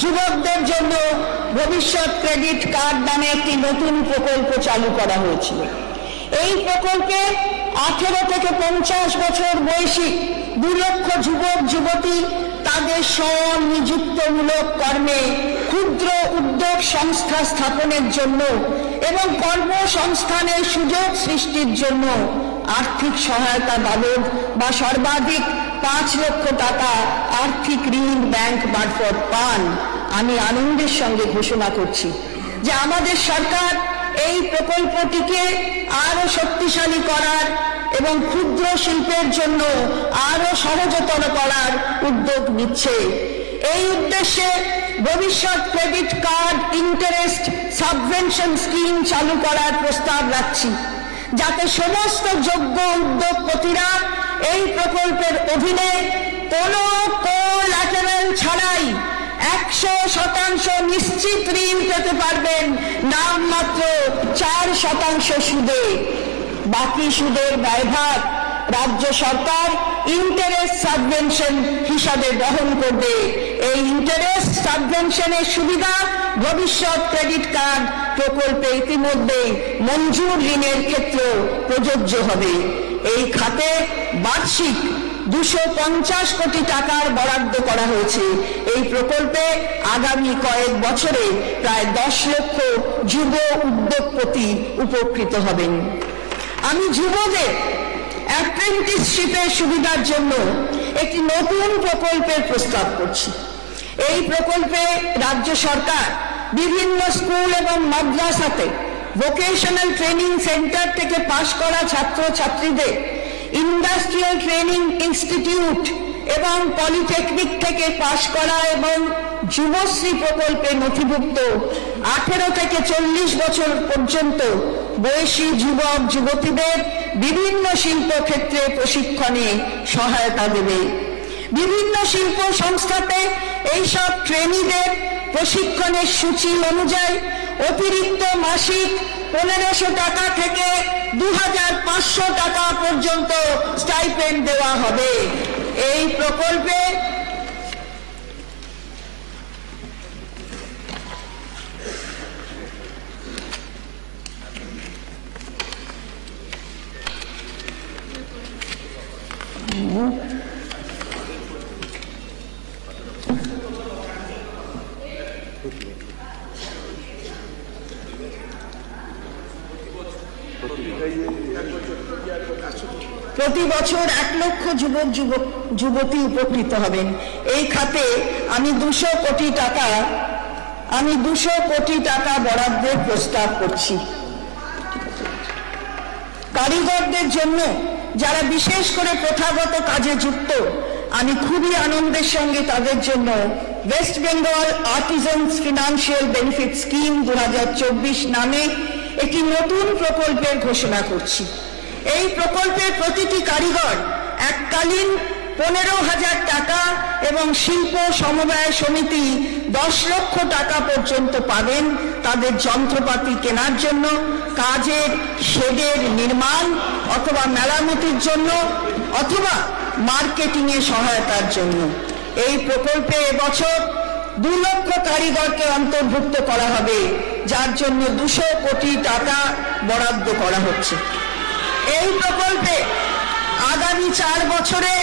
যুবকদের জন্য ভবিষ্যৎ ক্রেডিট কার্ড নামে একটি নতুন প্রকল্প চালু করা হয়েছিল। এই প্রকল্পে 18 থেকে 50 বছর বয়সী 2 লক্ষ যুবক যুবতী তাদের স্বনিযুক্তমূলক কর্মে ক্ষুদ্র উদ্যোগ সংস্থা স্থাপনের জন্য এবং কর্মসংস্থানের সুযোগ সৃষ্টির জন্য আর্থিক সহায়তা বাবদ বা সর্বাধিক 5 লক্ষ টাকা আর্থিক ঋণ ব্যাংক মারফত পান। আমি আনন্দের সঙ্গে ঘোষণা করছি যে আমাদের সরকার এই প্রকল্পটিকে আরো শক্তিশালী করার এবং ক্ষুদ্র শিল্পের জন্য আরো সহজতর করার উদ্যোগ নিচ্ছে। এই উদ্দেশ্যে ভবিষ্যৎ credit card interest subvention scheme চালু করার প্রস্তাব রাখছি, যাতে সমস্ত যোগ্য উদ্যোগপতিরা এই প্রকল্পের অধীনে কোনো কোল্যাটারাল ছাড়াই 100% 5% নিশ্চিত ঋণ পেতে পারবেন নামমাত্র 4% সুদে। বাকি সুদের ব্যয়ভার রাজ্য সরকার ইন্টারেস্ট সাবভেনশন হিসাবে বহন করবে। এই ইন্টারেস্ট সাবভেনশনের সুবিধা ভবিষ্যৎ ক্রেডিট কার্ড প্রকল্পে ইতিমধ্যে মঞ্জুর ঋণের ক্ষেত্রে প্রযোজ্য হবে। এই খাতে বার্ষিক 250 কোটি টাকার বরাদ্দ করা হয়েছে। এই প্রকল্পে আগামী কয়েক বছরে প্রায় 10 লক্ষ যুব উদ্যোগপতি উপকৃত হবেন। আমি যুবদের অ্যাপ্রেন্টিসশিপের সুবিধার জন্য একটি নতুন প্রকল্পের প্রস্তাব করছি। এই প্রকল্পে রাজ্য সরকার বিভিন্ন স্কুল এবং মাদ্রাসাতে ভোকেশনাল ট্রেনিং সেন্টার থেকে পাশ করা ছাত্রছাত্রীদের ইন্ডাস্ট্রিয়াল ট্রেনিং ইনস্টিটিউট এবং পলিটেকনিক থেকে পাশ করা এবং যুবশ্রী প্রকল্পে নথিভুক্ত 18 থেকে 40 বছর পর্যন্ত বয়সী যুবক যুবতীদের বিভিন্ন শিল্পক্ষেত্রে প্রশিক্ষণে সহায়তা দেবে। বিভিন্ন শিল্প সংস্থাতে এইসব ট্রেনিদের প্রশিক্ষণের সূচি অনুযায়ী অতিরিক্ত মাসিক 1500 টাকা থেকে 2500 টাকা পর্যন্ত স্টাইপেন্ড দেওয়া হবে। এই প্রকল্পে প্রতি বছর 1 লক্ষ যুবক যুবতী উপকৃত হবেন। এই খাতে আমি 200 কোটি টাকা বরাদ্দের প্রস্তাব করছি। কারিগরদের জন্য যারা বিশেষ করে প্রথাগত কাজে যুক্ত, আমি খুবই আনন্দের সঙ্গে তাদের জন্য West Bengal artisans financial benefit scheme 2024 নামে একটি নতুন প্রকল্পের ঘোষণা করছি। এই প্রকল্পের প্রতিটি কারিগর এককালীন 15,000 টাকা এবং শিল্প সমবায় সমিতি 10 লক্ষ টাকা পর্যন্ত পাবেন তাদের যন্ত্রপাতি কেনার জন্য, কাজের শেডের নির্মাণ অথবা মেরামতির জন্য অথবা মার্কেটিংয়ে সহায়তার জন্য। এই প্রকল্পে এবছর 2 লক্ষ কারিগরকে অন্তর্ভুক্ত করা হবে, যার জন্য 200 কোটি টাকা বরাদ্দ করা হচ্ছে। এই প্রকল্পে আগামী 4 বছরে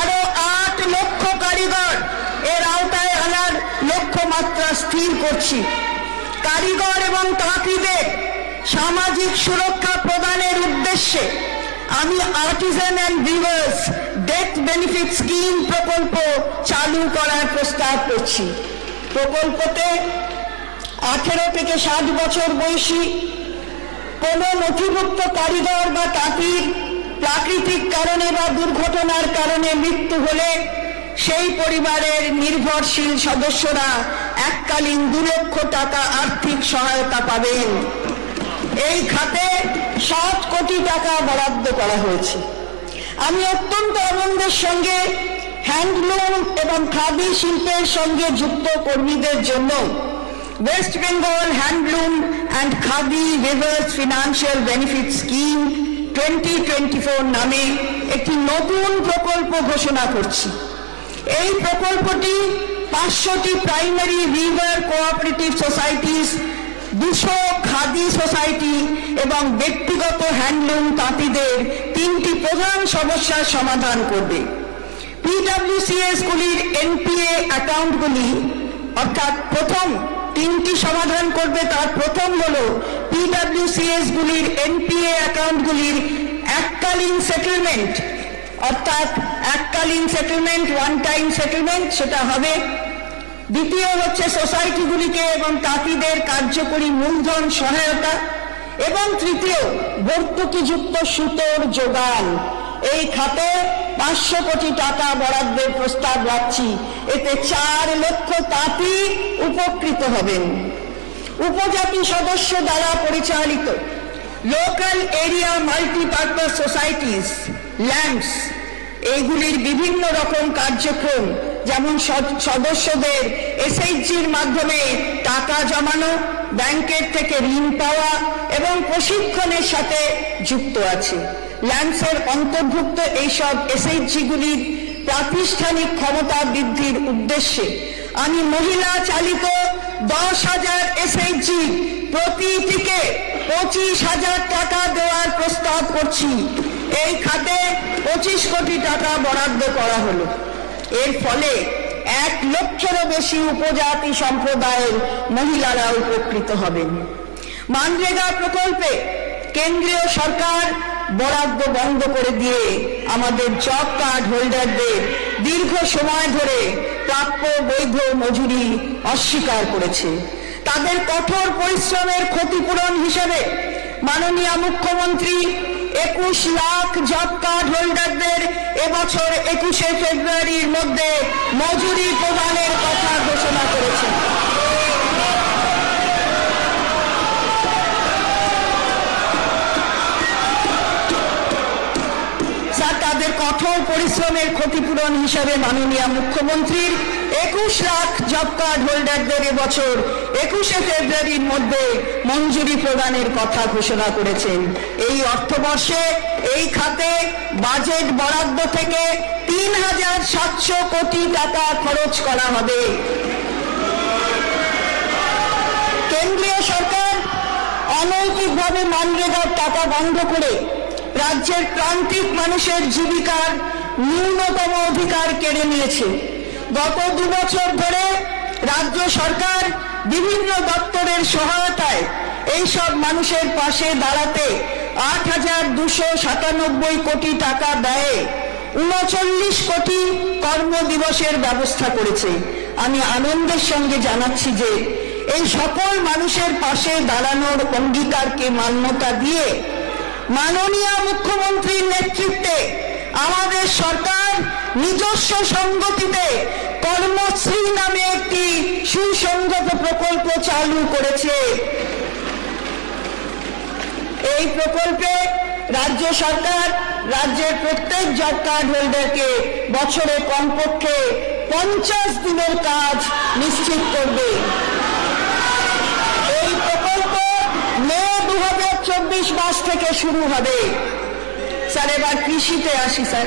আরো 8 লক্ষ কারিগর এর আওতায় আনার লক্ষ্যমাত্রা স্থির করছি। কারিগর এবং তাঁতিদের সামাজিক সুরক্ষা প্রদানের উদ্দেশ্যে আমি Artisan and weavers death benefit scheme প্রকল্প চালু করার প্রস্তাব করছি। প্রকল্পতে 18 থেকে 60 বছর বয়সী কোনো নথিভুক্ত কারিগর বা তাঁতির প্রাকৃতিক কারণে বা দুর্ঘটনার কারণে মৃত্যু হলে সেই পরিবারের নির্ভরশীল সদস্যরা এককালীন 2 লক্ষ টাকা আর্থিক সহায়তা পাবেন। এই খাতে 7 কোটি টাকা বরাদ্দ করা হয়েছে। আমি অত্যন্ত আনন্দের সঙ্গে হ্যান্ডলুম এবং খাদি শিল্পের সঙ্গে যুক্ত কর্মীদের জন্য West Bengal handloom and khadi weavers financial benefit scheme 2024 নামে একটি নতুন প্রকল্প ঘোষণা করছি। এই প্রকল্পটি 500টি primary weaver cooperative societies, 200 khadi society এবং ব্যক্তিগত হ্যান্ডলুম তাঁতিদের 3টি প্রধান সমস্যার সমাধান করবে। পিডব্লিউসিএস গুলির এনপিএ অ্যাকাউন্টগুলি অর্থাৎ প্রথম 3টি সমাধান করবে। তার প্রথম হলো পিডব্লিউসিএস গুলির এনপিএ অ্যাকাউন্টগুলির এককালীন সেটেলমেন্ট, অর্থাৎ এককালীন সেটেলমেন্ট, ওয়ান টাইম সেটেলমেন্ট সেটা হবে। দ্বিতীয় হচ্ছে সোসাইটিগুলিকে এবং তাঁতিদের কার্যকরী মূলধন সহায়তা, এবং তৃতীয় ভর্তুকিযুক্ত সুতোর যোগান। এই খাতে 500 কোটি টাকা বরাদ্দের প্রস্তাব রাখছি। এতে 4 লক্ষ তাঁতি উপকৃত হবেন। উপজাতি সদস্য দ্বারা পরিচালিত local area multipurpose societies lands এইগুলির বিভিন্ন রকম কার্যক্রম, যেমন সদস্যদের এসএইচজির মাধ্যমে টাকা জমানো, ব্যাংকের থেকে ঋণ পাওয়া এবং প্রশিক্ষণের সাথে যুক্ত আছে। ল্যান্সের অন্তর্ভুক্ত এইসব এসএইচজিগুলির প্রাতিষ্ঠানিক ক্ষমতা বৃদ্ধির উদ্দেশ্যে আমি মহিলা চালিত 10,000 এসএইচজি প্রতিটিকে 25,000 টাকা দেওয়ার প্রস্তাব করছি। এই খাতে 25 কোটি টাকা বরাদ্দ করা হলো। এর ফলে 1 লক্ষেরও বেশি উপজাতি সম্প্রদায়ের মহিলারা উপকৃত হবেন। মানরেগা প্রকল্পে কেন্দ্রীয় সরকার বরাদ্দ বন্ধ করে দিয়ে আমাদের জব কার্ড হোল্ডারদের দীর্ঘ সময় ধরে প্রাপ্য বৈধ মজুরি অস্বীকার করেছে। তাদের কঠোর পরিশ্রমের ক্ষতিপূরণ হিসেবে মাননীয় মুখ্যমন্ত্রী 21 লাখ জব কার্ড হোল্ডারদের এবছর 21শে ফেব্রুয়ারির মধ্যে মজুরি প্রদানের কথা ঘোষণা করেছেন। তাদের কঠোর পরিশ্রমের ক্ষতিপূরণ হিসাবে মাননীয় মুখ্যমন্ত্রীর 21 লাখ জব কার্ড হোল্ডারদের এবছর 21শে ফেব্রুয়ারির মধ্যে মঞ্জুরি প্রদানের কথা ঘোষণা করেছেন। এই অর্থবর্ষে এই খাতে বাজেট বরাদ্দ থেকে 3,700 কোটি টাকা খরচ করা হবে। কেন্দ্রীয় সরকার অনৈতিকভাবে মানরেগার টাকা বন্ধ করে রাজ্যের প্রান্তিক মানুষের জীবিকার ন্যূনতম অধিকার কেড়ে নিয়েছে। গত 2 বছর ধরে রাজ্য সরকার বিভিন্ন দপ্তরের সহায়তায় এইসব মানুষের পাশে দাঁড়াতে 8,297 কোটি টাকা ব্যয়ে 39 কোটি কর্মদিবসের ব্যবস্থা করেছে। আমি আনন্দের সঙ্গে জানাচ্ছি যে এই সকল মানুষের পাশে দাঁড়ানোর অঙ্গীকারকে মান্যতা দিয়ে মাননীয় মুখ্যমন্ত্রীর নেতৃত্বে আমাদের সরকার নিজস্ব সংগতিতে কর্মশ্রী নামে একটি সুসংগত প্রকল্প চালু করেছে। এই প্রকল্পে রাজ্য সরকার রাজ্যের প্রত্যেক জব কার্ড হোল্ডারকে বছরে কমপক্ষে 50 দিনের কাজ নিশ্চিত করবে। এই প্রকল্প মে 2024 মাস থেকে শুরু হবে। স্যার, এবার কৃষিতে আসি। স্যার,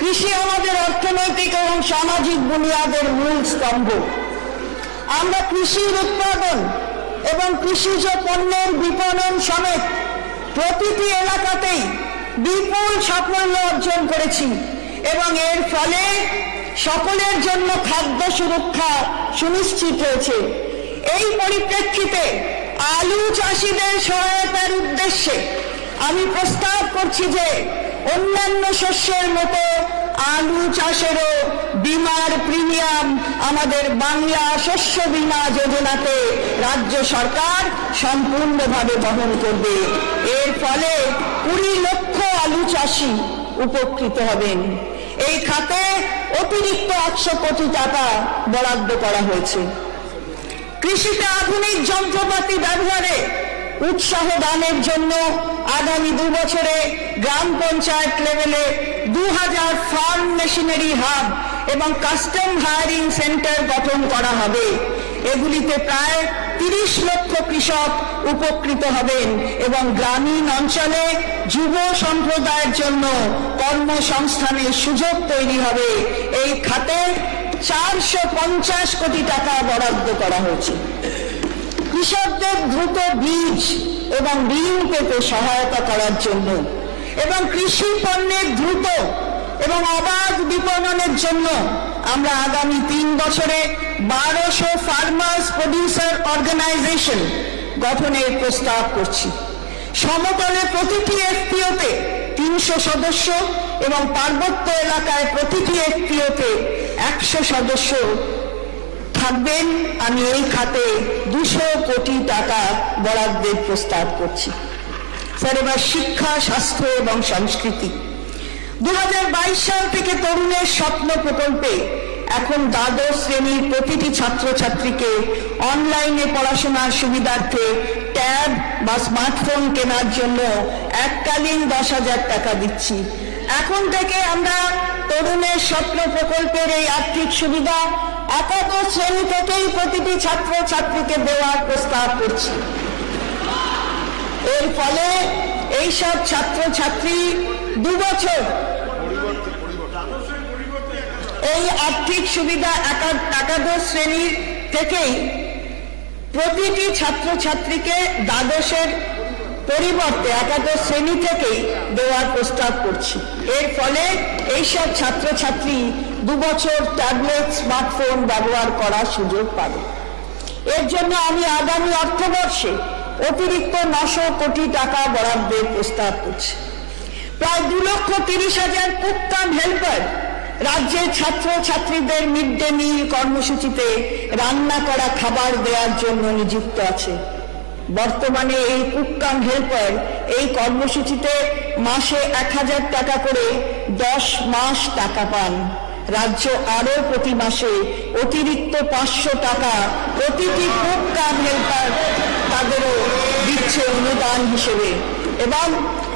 কৃষি আমাদের অর্থনৈতিক এবং সামাজিক বুনিয়াদের মূল স্তম্ভ। আমরা কৃষির উৎপাদন এবং কৃষিজ পণ্যের বিপণন সমেত প্রতিটি এলাকাতেই বিপুল সাফল্য অর্জন করেছি এবং এর ফলে সকলের জন্য খাদ্য সুরক্ষা সুনিশ্চিত হয়েছে। এই পরিপ্রেক্ষিতে আলু চাষিদের সহায়তার উদ্দেশ্যে আমি প্রস্তাব করছি যে অন্যান্য শস্যের মতো আলু চাষেরও বীমার প্রিমিয়াম আমাদের বাংলা শস্য বীমা যোজনাতে রাজ্য সরকার সম্পূর্ণভাবে বহন করবে। এর ফলে 20 লক্ষ আলু চাষি উপকৃত হবেন। এই খাতে অতিরিক্ত 800 কোটি টাকা বরাদ্দ করা হয়েছে। কৃষিতে আধুনিক যন্ত্রপাতি ব্যবহারে উৎসাহ দানের জন্য আগামী 2 বছরে গ্রাম পঞ্চায়েত লেভেলে 2000 ফার্ম মেশিনারি হাব এবং কাস্টম হায়ারিং সেন্টার গঠন করা হবে। এগুলিতে প্রায় 30 লক্ষ কৃষক উপকৃত হবেন এবং গ্রামীণ অঞ্চলে যুব সম্প্রদায়ের জন্য কর্মসংস্থানের সুযোগ তৈরি হবে। এই খাতে 450 কোটি টাকা বরাদ্দ করা হয়েছে। কৃষকদের দ্রুত বীজ এবং ঋণ পেতে সহায়তা করার জন্য এবং কৃষি পণ্যের দ্রুত এবং অবাধ বিপণনের জন্য আমরা আগামী 3 বছরে 1200 ফার্মার্স প্রডিউসার অর্গানাইজেশন গঠনের প্রস্তাব করছি। সমতলে প্রতিটি এফপিওতে 300 সদস্য এবং পার্বত্য এলাকায় প্রতিটি এফপিওতে 100 সদস্য থাকবেন। আমি এই খাতে 200 কোটি টাকা বরাদ্দের প্রস্তাব করছি। স্যার, এবার শিক্ষা, স্বাস্থ্য এবং সংস্কৃতি। 2022 সাল থেকে তরুণের স্বপ্ন প্রকল্পে এখন দ্বাদশ শ্রেণীর প্রতিটি ছাত্রছাত্রীকে অনলাইনে পড়াশোনার সুবিধার্থে ট্যাব বা স্মার্টফোন কেনার জন্য এককালীন 10,000 টাকা দিচ্ছি। এখন থেকে আমরা তরুণের স্বপ্ন প্রকল্পের এই আর্থিক সুবিধা একাদশ শ্রেণী থেকেই প্রতিটি ছাত্র ছাত্রীকে দেওয়ার প্রস্তাব করছি। এর ফলে এইসব ছাত্র ছাত্রী 2 বছর এই আর্থিক সুবিধা একাদশ শ্রেণীর থেকেই প্রতিটি ছাত্র ছাত্রীকে দ্বাদশের পরিবর্তে একাদশ শ্রেণী থেকেই দেওয়ার প্রস্তাব করছি। এর ফলে এইসব ছাত্র ছাত্রী 2 বছর ট্যাবলেট স্মার্টফোন ব্যবহার করার সুযোগ পাবে। এর জন্য আমি আগামী অর্থবর্ষে অতিরিক্ত 900 কোটি টাকা বরাদ্দের প্রস্তাব করছি। প্রায় 2,30,000 কুক কাম হেল্পার রাজ্যের ছাত্র ছাত্রীদের মিড ডে মিল কর্মসূচিতে রান্না করা খাবার দেওয়ার জন্য নিযুক্ত আছে। বর্তমানে এই কুক কাম হেল্পার এই কর্মসূচিতে মাসে 1,000 টাকা করে 10 মাস টাকা পান। রাজ্য আরো প্রতি মাসে অতিরিক্ত 500 টাকা প্রতিটি কুক কাম হেল্পার তাদেরও দিচ্ছে অনুদান হিসেবে, এবং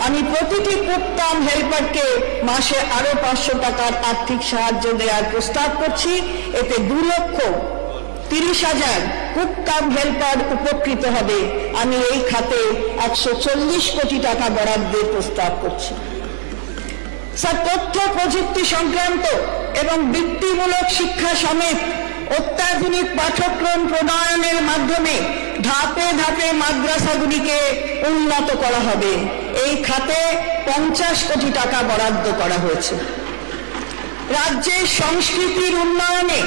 আমি প্রতিটি কুক কাম হেল্পারকে মাসে আরো 500 টাকার আর্থিক সাহায্য দেওয়ার প্রস্তাব করছি। এতে 2,30,000 কুক কাম হেল্পার উপকৃত হবে। আমি এই খাতে 140 কোটি টাকা বরাদ্দের প্রস্তাব করছি। স্যার, তথ্য প্রযুক্তি সংক্রান্ত এবং বৃত্তিমূলক শিক্ষা সমেত অত্যাধুনিক পাঠ্যক্রম প্রণয়নের মাধ্যমে ধাপে ধাপে মাদ্রাসাগুলিকে উন্নত করা হবে। এই খাতে 50 কোটি টাকা বরাদ্দ করা হয়েছে। রাজ্যের সংস্কৃতির উন্নয়নে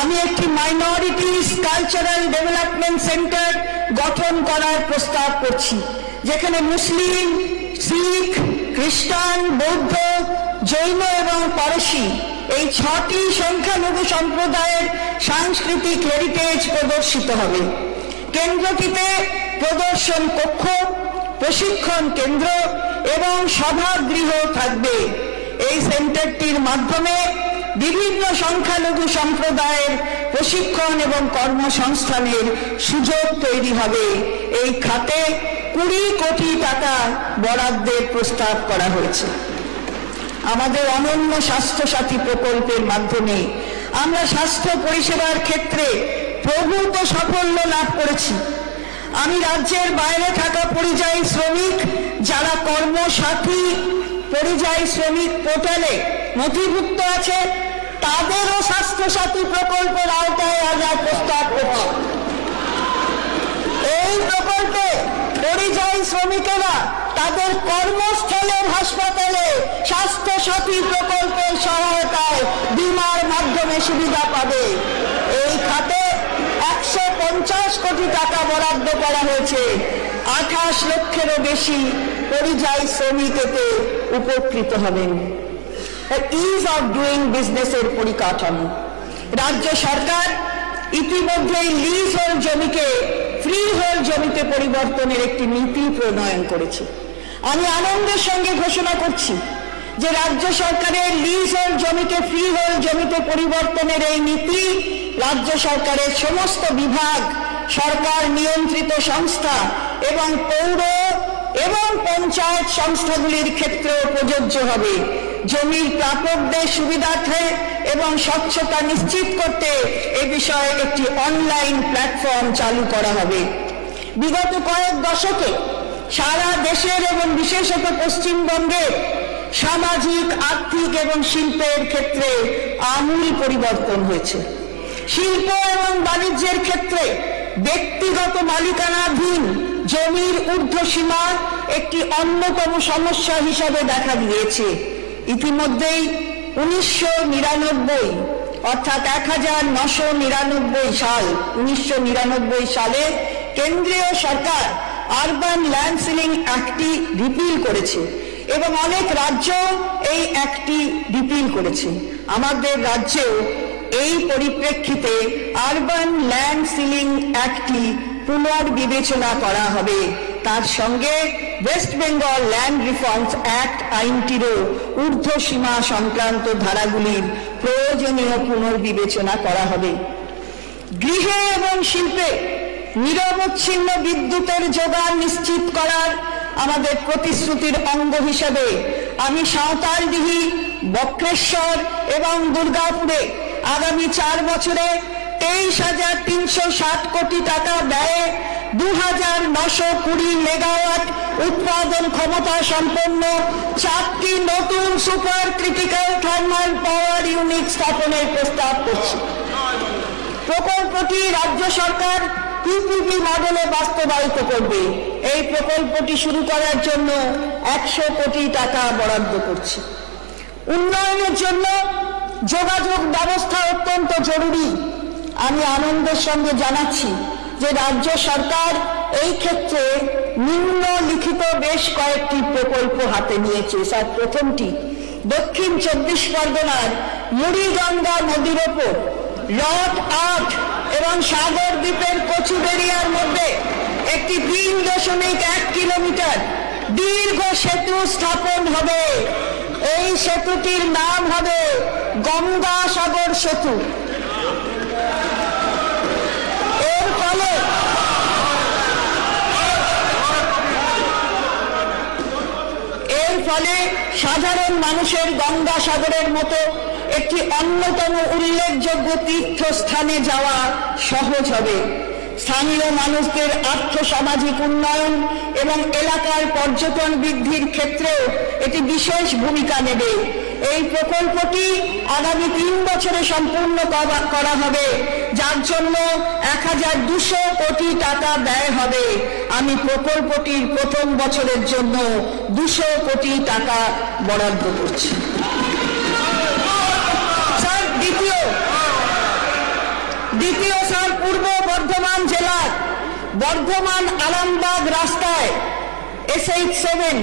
আমি একটি মাইনরিটিস কালচারাল ডেভেলপমেন্ট সেন্টার গঠন করার প্রস্তাব করছি, যেখানে মুসলিম, শিখ, খ্রিস্টান, বৌদ্ধ, জৈন এবং পারসি এই 6টি সংখ্যালঘু সম্প্রদায়ের সাংস্কৃতিক হেরিটেজ প্রদর্শিত হবে। কেন্দ্রটিতে প্রদর্শন কক্ষ, প্রশিক্ষণ কেন্দ্র এবং সভাগৃহ থাকবে। এই সেন্টারটির মাধ্যমে বিভিন্ন সংখ্যালঘু সম্প্রদায়ের প্রশিক্ষণ এবং কর্মসংস্থানের সুযোগ তৈরি হবে। এই খাতে 20 কোটি টাকা বরাদ্দের প্রস্তাব করা হয়েছে। আমাদের অনন্য স্বাস্থ্য সাথী প্রকল্পের মাধ্যমে আমরা স্বাস্থ্য পরিষেবার ক্ষেত্রে প্রভূত সাফল্য লাভ করেছি। আমি রাজ্যের বাইরে থাকা পরিযায়ী শ্রমিক যারা কর্মসাথী পরিযায়ী শ্রমিক পোর্টালে নথিভুক্ত আছে তাদেরও স্বাস্থ্যসাথী প্রকল্পের আওতায় আনার প্রস্তাব করছি। এই প্রকল্পে পরিযায়ী শ্রমিকেরা তাদের কর্মস্থলের হাসপাতালে স্বাস্থ্যসাথী প্রকল্পের সহায়তায় বীমার মাধ্যমে সুবিধা পাবে। এই খাতে 150 কোটি টাকা বরাদ্দ করা হয়েছে। 28 লক্ষেরও বেশি পরিযায়ী শ্রমিক এতে উপকৃত হবেন। ইজ অফ ডুইং বিজনেসের পরিকাঠামো রাজ্য সরকার ইতিমধ্যেই লিজ হোল্ড জমিকে ফ্রি হোল্ড জমিতে পরিবর্তনের একটি নীতি প্রণয়ন করেছে। আমি আনন্দের সঙ্গে ঘোষণা করছি যে রাজ্য সরকারের লিজ হোল্ড জমিকে ফ্রি হোল্ড জমিতে পরিবর্তনের এই নীতি রাজ্য সরকারের সমস্ত বিভাগ, সরকার নিয়ন্ত্রিত সংস্থা এবং পৌর এবং পঞ্চায়েত সংস্থাগুলির ক্ষেত্রেও প্রযোজ্য হবে। জমির প্রাপকদের সুবিধার্থে এবং স্বচ্ছতা নিশ্চিত করতে এ বিষয়ে একটি অনলাইন প্ল্যাটফর্ম চালু করা হবে। বিগত কয়েক দশকে সারা দেশের এবং বিশেষত পশ্চিমবঙ্গে সামাজিক, আর্থিক এবং শিল্পের ক্ষেত্রে আমূল পরিবর্তন হয়েছে। শিল্প এবং বাণিজ্যের ক্ষেত্রে ব্যক্তিগত মালিকানাধীন জমির ঊর্ধ্বসীমা একটি অন্যতম সমস্যা হিসাবে দেখা দিয়েছে। ইতিমধ্যেই 1999 অর্থাৎ 1999 সালে কেন্দ্রীয় সরকার আরবান ল্যান্ড সিলিং অ্যাক্টটি রিপিল করেছে এবং অনেক রাজ্য এই অ্যাক্টটি রিপিল করেছে। আমাদের রাজ্যেও এই পরিপ্রেক্ষিতে আরবান ল্যান্ড সিলিং অ্যাক্টটি পুনর্বিবেচনা করা হবে। তার সঙ্গে West Bengal land reforms act আইনটিরও ঊর্ধ্বসীমা সংক্রান্ত ধারাগুলির প্রয়োজনীয় পুনর্বিবেচনা করা হবে। গৃহে এবং শিল্পে নিরবচ্ছিন্ন বিদ্যুতের যোগান নিশ্চিত করার আমাদের প্রতিশ্রুতির অঙ্গ হিসেবে আমি সাঁওতালডিহি বক্রেশ্বর এবং দুর্গাপুরে আগামী 4 বছরে 23,360 কোটি টাকা ব্যয়ে 2,920 মেগাওয়াট উৎপাদন ক্ষমতা সম্পন্ন 4টি নতুন super critical thermal power unit স্থাপনের প্রস্তাব করছে। প্রকল্পটি রাজ্য সরকার পিপিপি মডেলে বাস্তবায়িত করবে। এই প্রকল্পটি শুরু করার জন্য 100 কোটি টাকা বরাদ্দ করছে। উন্নয়নের জন্য যোগাযোগ ব্যবস্থা অত্যন্ত জরুরি। আমি আনন্দের সঙ্গে জানাচ্ছি যে রাজ্য সরকার এই ক্ষেত্রে নিম্নলিখিত বেশ কয়েকটি প্রকল্প হাতে নিয়েছে। স্যার, প্রথমটি দক্ষিণ 24 পরগনার মুড়িগঙ্গা নদীর ওপর লট 8 এবং সাগর দ্বীপের কচুবেড়িয়ার মধ্যে একটি 3.1 কিলোমিটার দীর্ঘ সেতু স্থাপন হবে। এই সেতুটির নাম হবে গঙ্গাসাগর সেতু। এর ফলে সাধারণ মানুষের গঙ্গাসাগরের মতো একটি অন্যতম উল্লেখযোগ্য তীর্থস্থানে যাওয়া সহজ হবে। স্থানীয় মানুষদের আর্থ-সামাজিক উন্নয়ন এবং এলাকার পর্যটন বৃদ্ধির ক্ষেত্রেও এটি বিশেষ ভূমিকা নেবে। এই প্রকল্পটি আগামী 3 বছরে সম্পূর্ণ করা হবে, যার জন্য 1,200 কোটি টাকা ব্যয় হবে। আমি প্রকল্পটির প্রথম বছরের জন্য 200 কোটি টাকা বরাদ্দ করছি। স্যার, দ্বিতীয় স্যার, পূর্ব বর্ধমান জেলার বর্ধমান আরামবাগ রাস্তায় SH7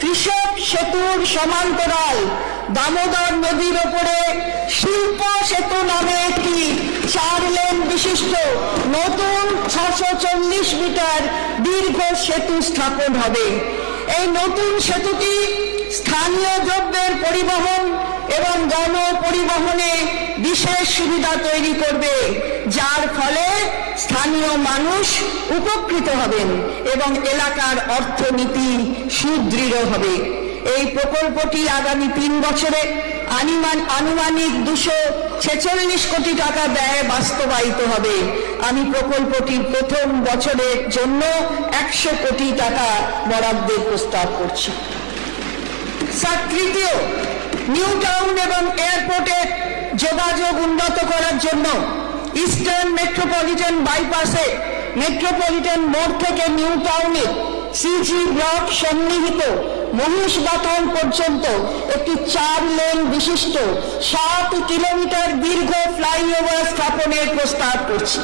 কৃষক সেতুর সমান্তরাল দামোদর নদীর ওপরে শিল্প সেতু নামে একটি 4 লেন বিশিষ্ট নতুন 640 মিটার দীর্ঘ সেতু স্থাপন হবে। এই নতুন সেতুটি স্থানীয় দ্রব্যের পরিবহন এবং গণপরিবহনে বিশেষ সুবিধা তৈরি করবে, যার ফলে স্থানীয় মানুষ উপকৃত হবেন এবং এলাকার অর্থনীতি সুদৃঢ় হবে। এই প্রকল্পটি আগামী 3 বছরে আনুমানিক 246 কোটি টাকা ব্যয়ে বাস্তবায়িত হবে। আমি প্রকল্পটির প্রথম বছরের জন্য 100 কোটি টাকা বরাদ্দের প্রস্তাব করছি। স্যার, তৃতীয়, নিউ টাউন এবং এয়ারপোর্টের যোগাযোগ উন্নত করার জন্য ইস্টার্ন মেট্রোপলিটন বাইপাসে মেট্রোপলিটন মোড় থেকে নিউ টাউনে CG ব্লক সন্নিহিত মহিষবাথন পর্যন্ত একটি 4 লেন বিশিষ্ট 7 কিলোমিটার দীর্ঘ ফ্লাইওভার স্থাপনের প্রস্তাব করছি।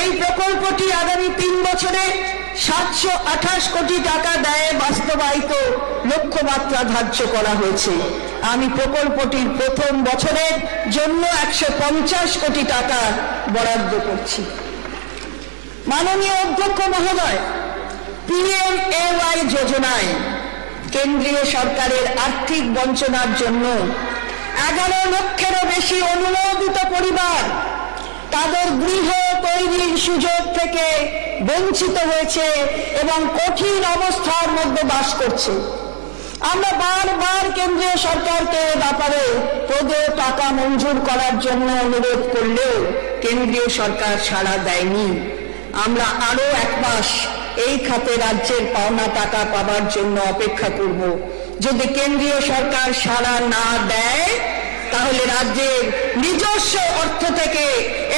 এই প্রকল্পটি আগামী 3 বছরে 728 কোটি টাকা ব্যয়ে বাস্তবায়িত লক্ষ্যমাত্রা ধার্য করা হয়েছে। আমি প্রকল্পটির প্রথম বছরের জন্য 150 কোটি টাকা বরাদ্দ করছি। মাননীয় অধ্যক্ষ মহোদয়, PMAY যোজনায় কেন্দ্রীয় সরকারের আর্থিক বঞ্চনার জন্য 11 লক্ষেরও বেশি অনুমোদিত পরিবার তাদের গৃহ তৈরির সুযোগ থেকে বঞ্চিত হয়েছে এবং কঠিন অবস্থার মধ্যে বাস করছে। আমরা বারবার কেন্দ্রীয় সরকারকে ব্যাপারে প্রদেয় টাকা মঞ্জুর করার জন্য অনুরোধ করলেও কেন্দ্রীয় সরকার সাড়া দেয়নি। আমরা আরো 1 মাস এই খাতে রাজ্যের পাওনা টাকা পাবার জন্য অপেক্ষা করব। যদি কেন্দ্রীয় সরকার সাড়া না দেয়, তাহলে রাজ্যের নিজস্ব অর্থ থেকে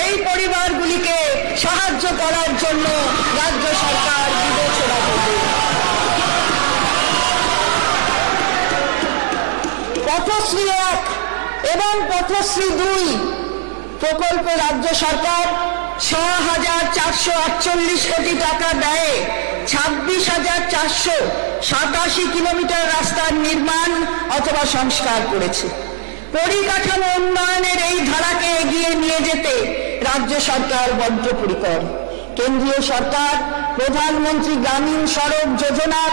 এই পরিবারগুলিকে সাহায্য করার জন্য রাজ্য সরকার বিবেচনা করবে। পথশ্রী 1 এবং পথশ্রী 2 প্রকল্পে রাজ্য সরকার 6,448 কোটি টাকা ব্যয়ে 26,487 কিলোমিটার রাস্তার নির্মাণ অথবা সংস্কার করেছে। পরিকাঠামো উন্নয়নের এই ধারাকে এগিয়ে নিয়ে যেতে রাজ্য সরকার বদ্ধপরিকর। কেন্দ্রীয় সরকার প্রধানমন্ত্রী গ্রামীণ সড়ক যোজনার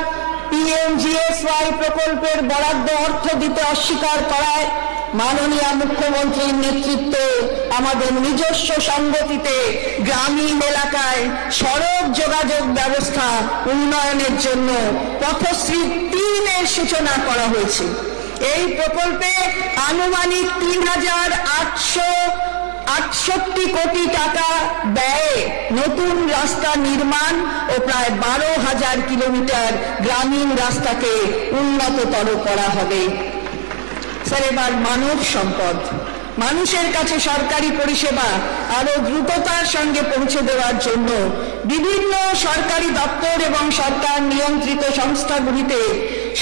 PMGSY প্রকল্পের বরাদ্দ অর্থ দিতে অস্বীকার করায় মাননীয় মুখ্যমন্ত্রীর নেতৃত্বে আমাদের নিজস্ব সংগতিতে গ্রামীণ এলাকায় সড়ক যোগাযোগ ব্যবস্থা উন্নয়নের জন্য পথশ্রী 3 এর সূচনা করা হয়েছে। এই প্রকল্পে আনুমানিক ৩,৮৬৮ কোটি টাকা ব্যয়ে নতুন রাস্তা নির্মাণ ও প্রায় ১২,০০০ কিলোমিটার গ্রামীণ রাস্তাকে উন্নততর করা হবে। স্যার, এবার মানব সম্পদ, মানুষের কাছে সরকারি পরিষেবা আরো দ্রুততার সঙ্গে পৌঁছে দেওয়ার জন্য বিভিন্ন সরকারি দপ্তর এবং সরকার নিয়ন্ত্রিত সংস্থাগুলিতে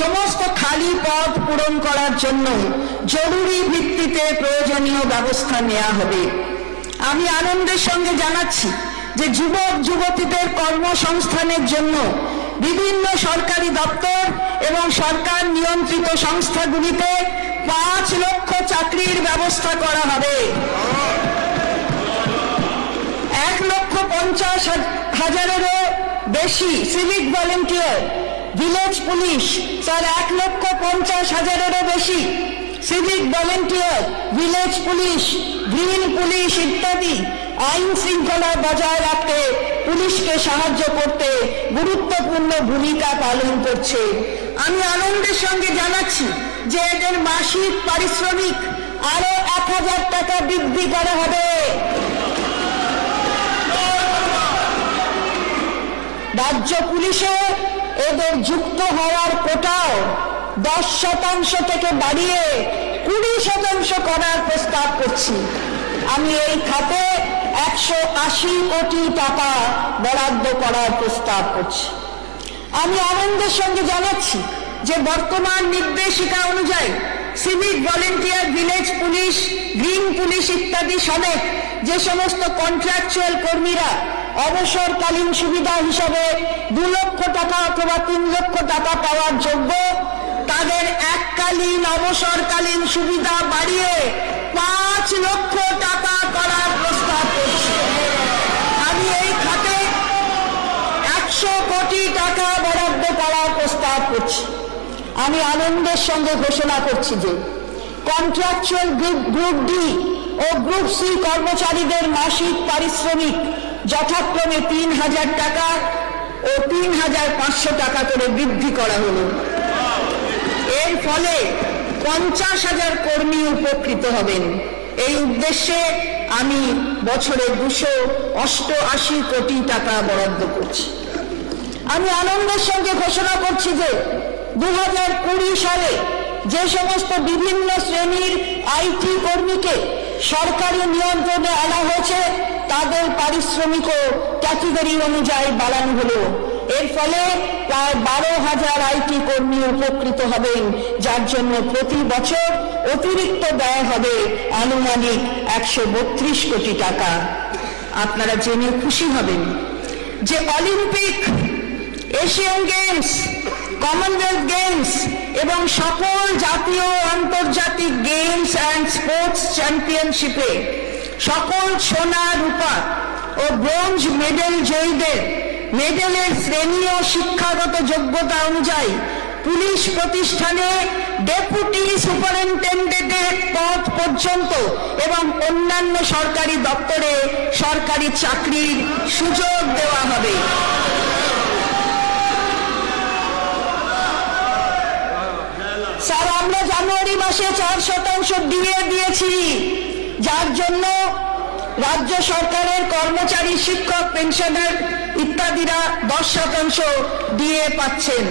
সমস্ত খালি পদ পূরণ করার জন্য জরুরি ভিত্তিতে প্রয়োজনীয় ব্যবস্থা নেওয়া হবে। আমি আনন্দের সঙ্গে জানাচ্ছি যে যুবক যুবতীদের কর্মসংস্থানের জন্য বিভিন্ন সরকারি দপ্তর এবং সরকার নিয়ন্ত্রিত সংস্থাগুলিতে ৫ লক্ষ চাকরির ব্যবস্থা করা হবে। ১,৫০,০০০-এরও বেশি civic volunteer, village police, sir ১,৫০,০০০-এরও বেশি civic volunteer, village police, green police ইত্যাদি আইন শৃঙ্খলা বজায় রাখতে পুলিশকে সাহায্য করতে গুরুত্বপূর্ণ ভূমিকা পালন করছে। আমি আনন্দের সঙ্গে জানাচ্ছি যে এদের মাসিক পারিশ্রমিক আরো ১,০০০ টাকা বৃদ্ধি করা হবে। রাজ্য পুলিশে এদের যুক্ত হওয়ার কোটাও ১০% থেকে বাড়িয়ে ২০% করার প্রস্তাব করছি। আমি এই খাতে ১৮০ কোটি টাকা বরাদ্দ করার প্রস্তাব করছি। আমি আনন্দের সঙ্গে জানাচ্ছি যে বর্তমান নির্দেশিকা অনুযায়ী civic volunteer, village police, green police ইত্যাদি সমেত যে সমস্ত কন্ট্রাকচুয়াল কর্মীরা অবসরকালীন সুবিধা হিসাবে ২ লক্ষ টাকা অথবা ৩ লক্ষ টাকা পাওয়ার যোগ্য, তাদের এককালীন অবসরকালীন সুবিধা বাড়িয়ে ৫ লক্ষ টাকা করার প্রস্তাব করছি। আমি এই খাতে ১০০ কোটি টাকা বরাদ্দ করার প্রস্তাব করছি। আমি আনন্দের সঙ্গে ঘোষণা করছি যে কন্ট্রাকচুয়াল গ্রুপ ডি ও গ্রুপ সি কর্মচারীদের মাসিক পারিশ্রমিক যথাক্রমে ৩,০০০ টাকা ও ৩,৫০০ টাকা করে বৃদ্ধি করা হলো। এর ফলে ৫০,০০০ কর্মী উপকৃত হবেন। এই উদ্দেশ্যে আমি বছরে ২৮৮ কোটি টাকা বরাদ্দ করছি। আমি আনন্দের সঙ্গে ঘোষণা করছি যে ২০২০ সালে যে সমস্ত বিভিন্ন শ্রেণীর আইটি কর্মীকে সরকারি নিয়ন্ত্রণে আনা হয়েছে তাদের পারিশ্রমিকও ক্যাটেগরি অনুযায়ী বাড়ানো হলো। এর ফলে প্রায় ১২,০০০ আইটি কর্মী উপকৃত হবেন, যার জন্য প্রতি বছর অতিরিক্ত ব্যয় হবে আনুমানিক ১৩২ কোটি টাকা। আপনারা জেনে খুশি হবেন যে Olympic, Asian games, Commonwealth games এবং সকল জাতীয় আন্তর্জাতিক গেমস অ্যান্ড স্পোর্টস চ্যাম্পিয়নশিপে সকল সোনা, রূপা ও ব্রোঞ্জ মেডেল জয়ীদের মেডেলের শ্রেণী ও শিক্ষাগত যোগ্যতা অনুযায়ী পুলিশ প্রতিষ্ঠানে ডেপুটি সুপারিনটেন্ডেন্টের পদ পর্যন্ত এবং অন্যান্য সরকারি দপ্তরে সরকারি চাকরির সুযোগ দেওয়া হবে। স্যার, আমরা জানুয়ারি মাসে 4% ডিএ দিয়েছি, যার জন্য রাজ্য সরকারের কর্মচারী, শিক্ষক, পেনশনার ইত্যাদিরা 10% ডিএ পাচ্ছেন।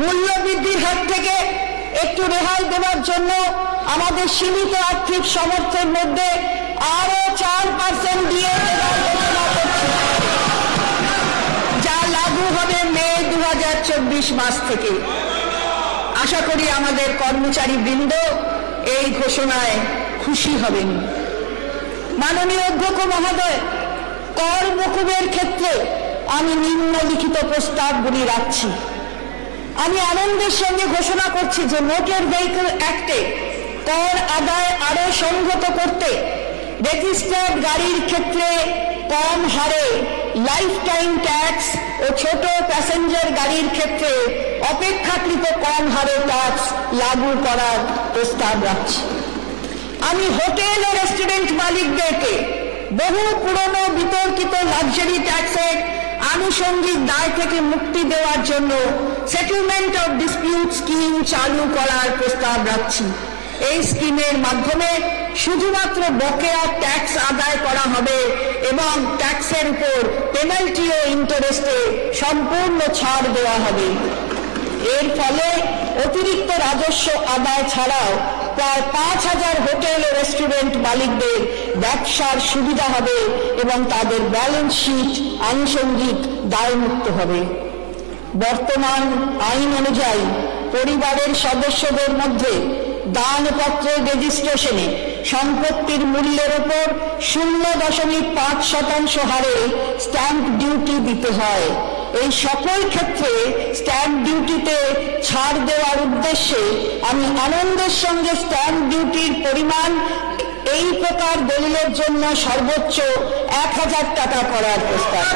মূল্য বৃদ্ধির হাত থেকে একটু রেহাই দেওয়ার জন্য আমাদের সীমিত আর্থিক সামর্থ্যের মধ্যে আরো 4% ডিএ দেওয়ার ঘোষণা করছি, যা লাগু হবে মে 2024 মাস থেকে। আশা করি আমাদের কর্মচারী বৃন্দ এই ঘোষণায় খুশি হবেন। মাননীয় অধ্যক্ষ মহোদয়, কর মকুবের ক্ষেত্রে আমি নিম্নলিখিত প্রস্তাবগুলি রাখছি। আমি আনন্দের সঙ্গে ঘোষণা করছি যে মোটর ভেহিকল অ্যাক্টে কর আদায় আরো সংহত করতে রেজিস্টার্ড গাড়ির ক্ষেত্রে কম হারে লাইফ টাইম ট্যাক্স ও ছোট প্যাসেঞ্জার গাড়ির ক্ষেত্রে অপেক্ষাকৃত কম হারে ট্যাক্স লাগু করার প্রস্তাব রাখছি। আমি হোটেল ও রেস্টুরেন্ট মালিকদেরকে বহু পুরনো বিতর্কিত লাক্সারি ট্যাক্সের আনুষঙ্গিক দায় থেকে মুক্তি দেওয়ার জন্য সেটেলমেন্ট অফ ডিসপিউট স্কিম চালু করার প্রস্তাব রাখছি। এই স্কিমের মাধ্যমে শুধুমাত্র বকেয়া ট্যাক্স আদায় করা হবে এবং ট্যাক্সের উপর পেনাল্টি ও ইন্টারেস্টে সম্পূর্ণ ছাড় দেওয়া হবে। এর ফলে অতিরিক্ত রাজস্ব আদায় ছাড়াও প্রায় 5,000 হোটেল ও রেস্টুরেন্ট মালিকদের ব্যবসার সুবিধা হবে এবং তাদের ব্যালেন্স শিট আনুষঙ্গিক দায়মুক্ত হবে। বর্তমান আইন অনুযায়ী পরিবারের সদস্যদের মধ্যে দানপত্রের রেজিস্ট্রেশনে সম্পত্তির মূল্যের উপর 0.5% হারে স্ট্যাম্প ডিউটি দিতে হয়। এই সকল ক্ষেত্রে স্ট্যাম্প ডিউটিতে ছাড় দেওয়ার উদ্দেশ্যে আমি আনন্দের সঙ্গে স্ট্যাম্প ডিউটির পরিমাণ এই প্রকার দলিলের জন্য সর্বোচ্চ 1,000 টাকা করার প্রস্তাব।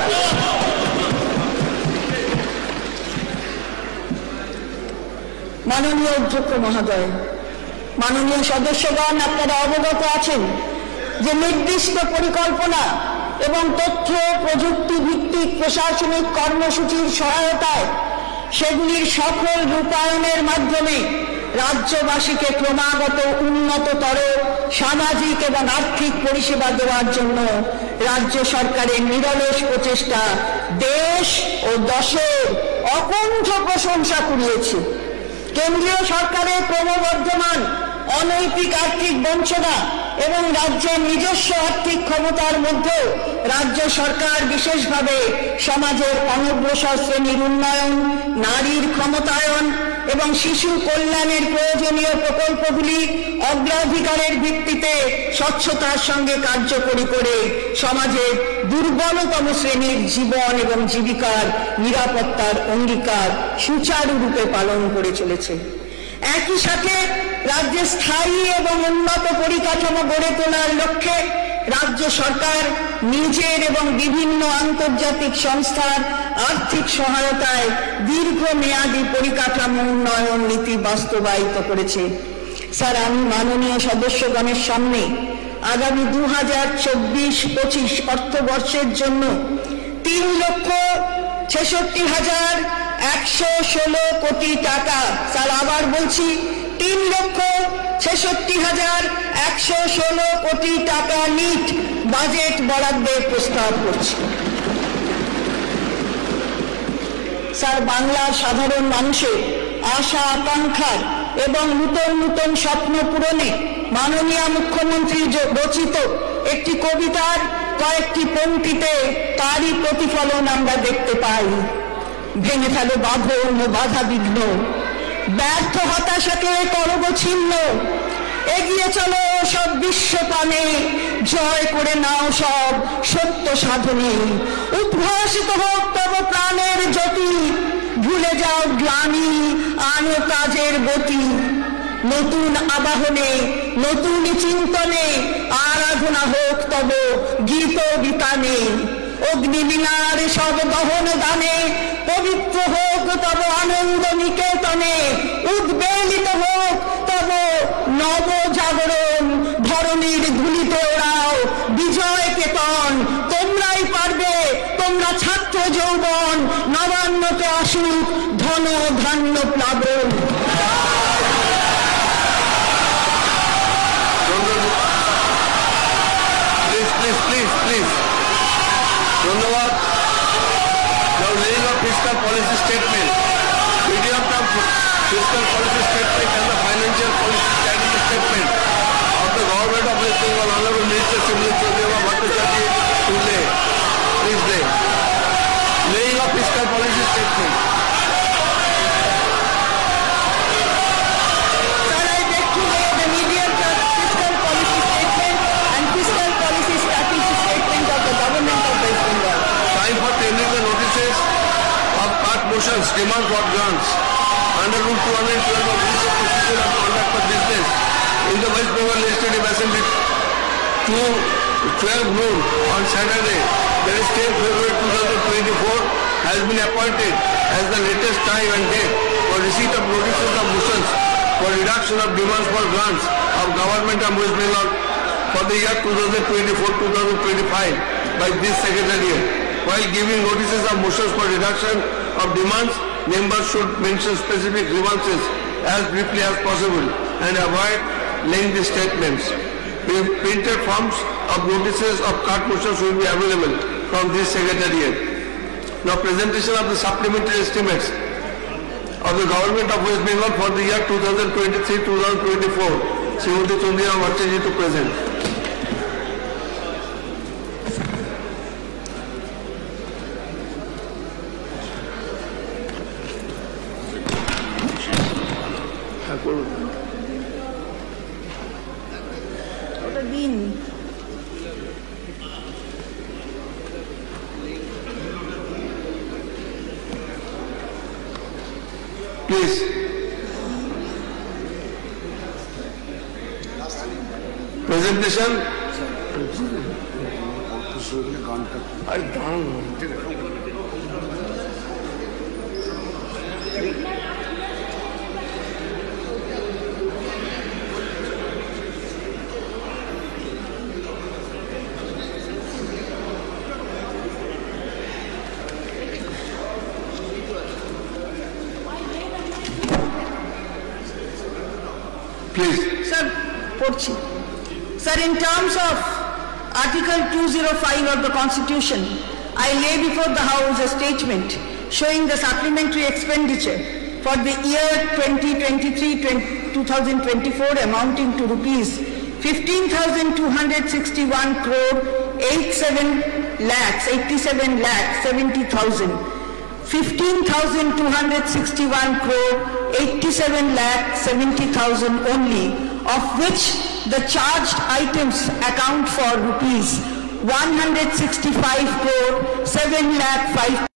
মাননীয় অধ্যক্ষ মহোদয়, মাননীয় সদস্যগণ, আপনারা অবগত আছেন যে নির্দিষ্ট পরিকল্পনা এবং তথ্য প্রযুক্তি ভিত্তিক প্রশাসনিক কর্মসূচির সহায়তায় সেগুলির সফল রূপায়ণের মাধ্যমে রাজ্যবাসীকে ক্রমাগত উন্নততর সামাজিক এবং আর্থিক পরিষেবা দেওয়ার জন্য রাজ্য সরকারের নিরলস প্রচেষ্টা দেশ ও দশের অকুণ্ঠ প্রশংসা কুড়িয়েছে। কেন্দ্রীয় সরকারের ক্রমবর্ধমান অনৈতিক আর্থিক বঞ্চনা এবং রাজ্যের নিজস্ব আর্থিক ক্ষমতার মধ্যে রাজ্য সরকার বিশেষভাবে সমাজের অনগ্রসর শ্রেণীর উন্নয়ন, নারীর ক্ষমতায়ন এবং শিশু কল্যাণের প্রয়োজনীয় প্রকল্পগুলি অগ্রাধিকারের ভিত্তিতে স্বচ্ছতার সঙ্গে কার্যকরী করে সমাজের দুর্বলতম শ্রেণীর জীবন এবং জীবিকার নিরাপত্তার অঙ্গীকার সুচারুরূপে পালন করে চলেছে। একই সাথে রাজ্যে স্থায়ী এবং উন্নত পরিকাঠামো গড়ে তোলার লক্ষ্যে রাজ্য সরকার নিজের এবং বিভিন্ন আন্তর্জাতিক সংস্থার আর্থিক সহায়তায় দীর্ঘমেয়াদী পরিকাঠামো উন্নয়ন নীতি বাস্তবায়িত করেছে। স্যার, আমি মাননীয় সদস্যগণের সামনে আগামী 2024-25 অর্থবর্ষের জন্য 3,66,116 কোটি টাকা, স্যার আবার বলছি 3,66,116 কোটি টাকা নিট বাজেট বরাদ্দের প্রস্তাব করছি। স্যার, বাংলার সাধারণ মানুষের আশা আকাঙ্ক্ষার এবং নূতন নূতন স্বপ্ন পূরণে মাননীয় মুখ্যমন্ত্রী রচিত একটি কবিতার কয়েকটি পংক্তিতে তারই প্রতিফলন আমরা দেখতে পাই। ভেঙে ফেলো বাঁধন ও বাধা বিঘ্ন, ব্যর্থ হতাশাকে করব ছিন্ন, এগিয়ে চলো সব বিশ্বপানে, জয় করে নাও সব সত্য সাধনে, উদ্ভাসিত হোক তব প্রাণের জ্যোতি, ভুলে যাও গ্লানি আনো কাজের গতি, নতুন আবাহনে নতুন চিন্তনে আরাধনা হোক তব গীত গীতানে, অগ্নিবীণার সব দহন দানে পবিত্র হোক তব আনন্দ নিকেতনে, উদ্বেলিত হোক তব নব জাগরণ, ধরণীর ধুলিতে ওড়াও বিজয় কেতন, তোমরাই পারবে, তোমরা ছাত্র যৌবন, নবান্নকে আসুক ধন ধান্য প্লাবন। ধন্যবাদ। Now laying of fiscal policy statement, medium-term fiscal policy statement and the financial policy strategy statement of the government of West Bengal, Honorable Minister Shimli Chodriwa Bhattacharya Pule. Please lay. Laying of fiscal policy statement. Motions demand for grants under Rule 212 of Rules of Procedure and Conduct of Business in the West Bengal Legislative Assembly to 12 noon on Saturday, that is 10 February 2024, has been appointed as the latest time and date for receipt of notices of motions for reduction of demands for grants of Government of West Bengal for the year 2024-2025 by this Secretariat. while giving notices of motions for reduction of demands, members should mention specific grievances as briefly as possible and avoid lengthy statements. Printed forms of notices of cut motions will be available from this secretariat. Now, presentation of the supplementary estimates of the Government of West Bengal for the year 2023-2024. Srimati Chandra Bhattacharjee to present. Please. Presentation. Please. Sir, Porchi. Sir, in terms of Article 205 of the Constitution, I lay before the House a statement showing the supplementary expenditure for the year 2023-2024 amounting to rupees 15,261 crore 87 lakhs 70,000. 15,261 crore 87 lakh 70,000 only, of which the charged items account for rupees 165 crore 7 lakh 5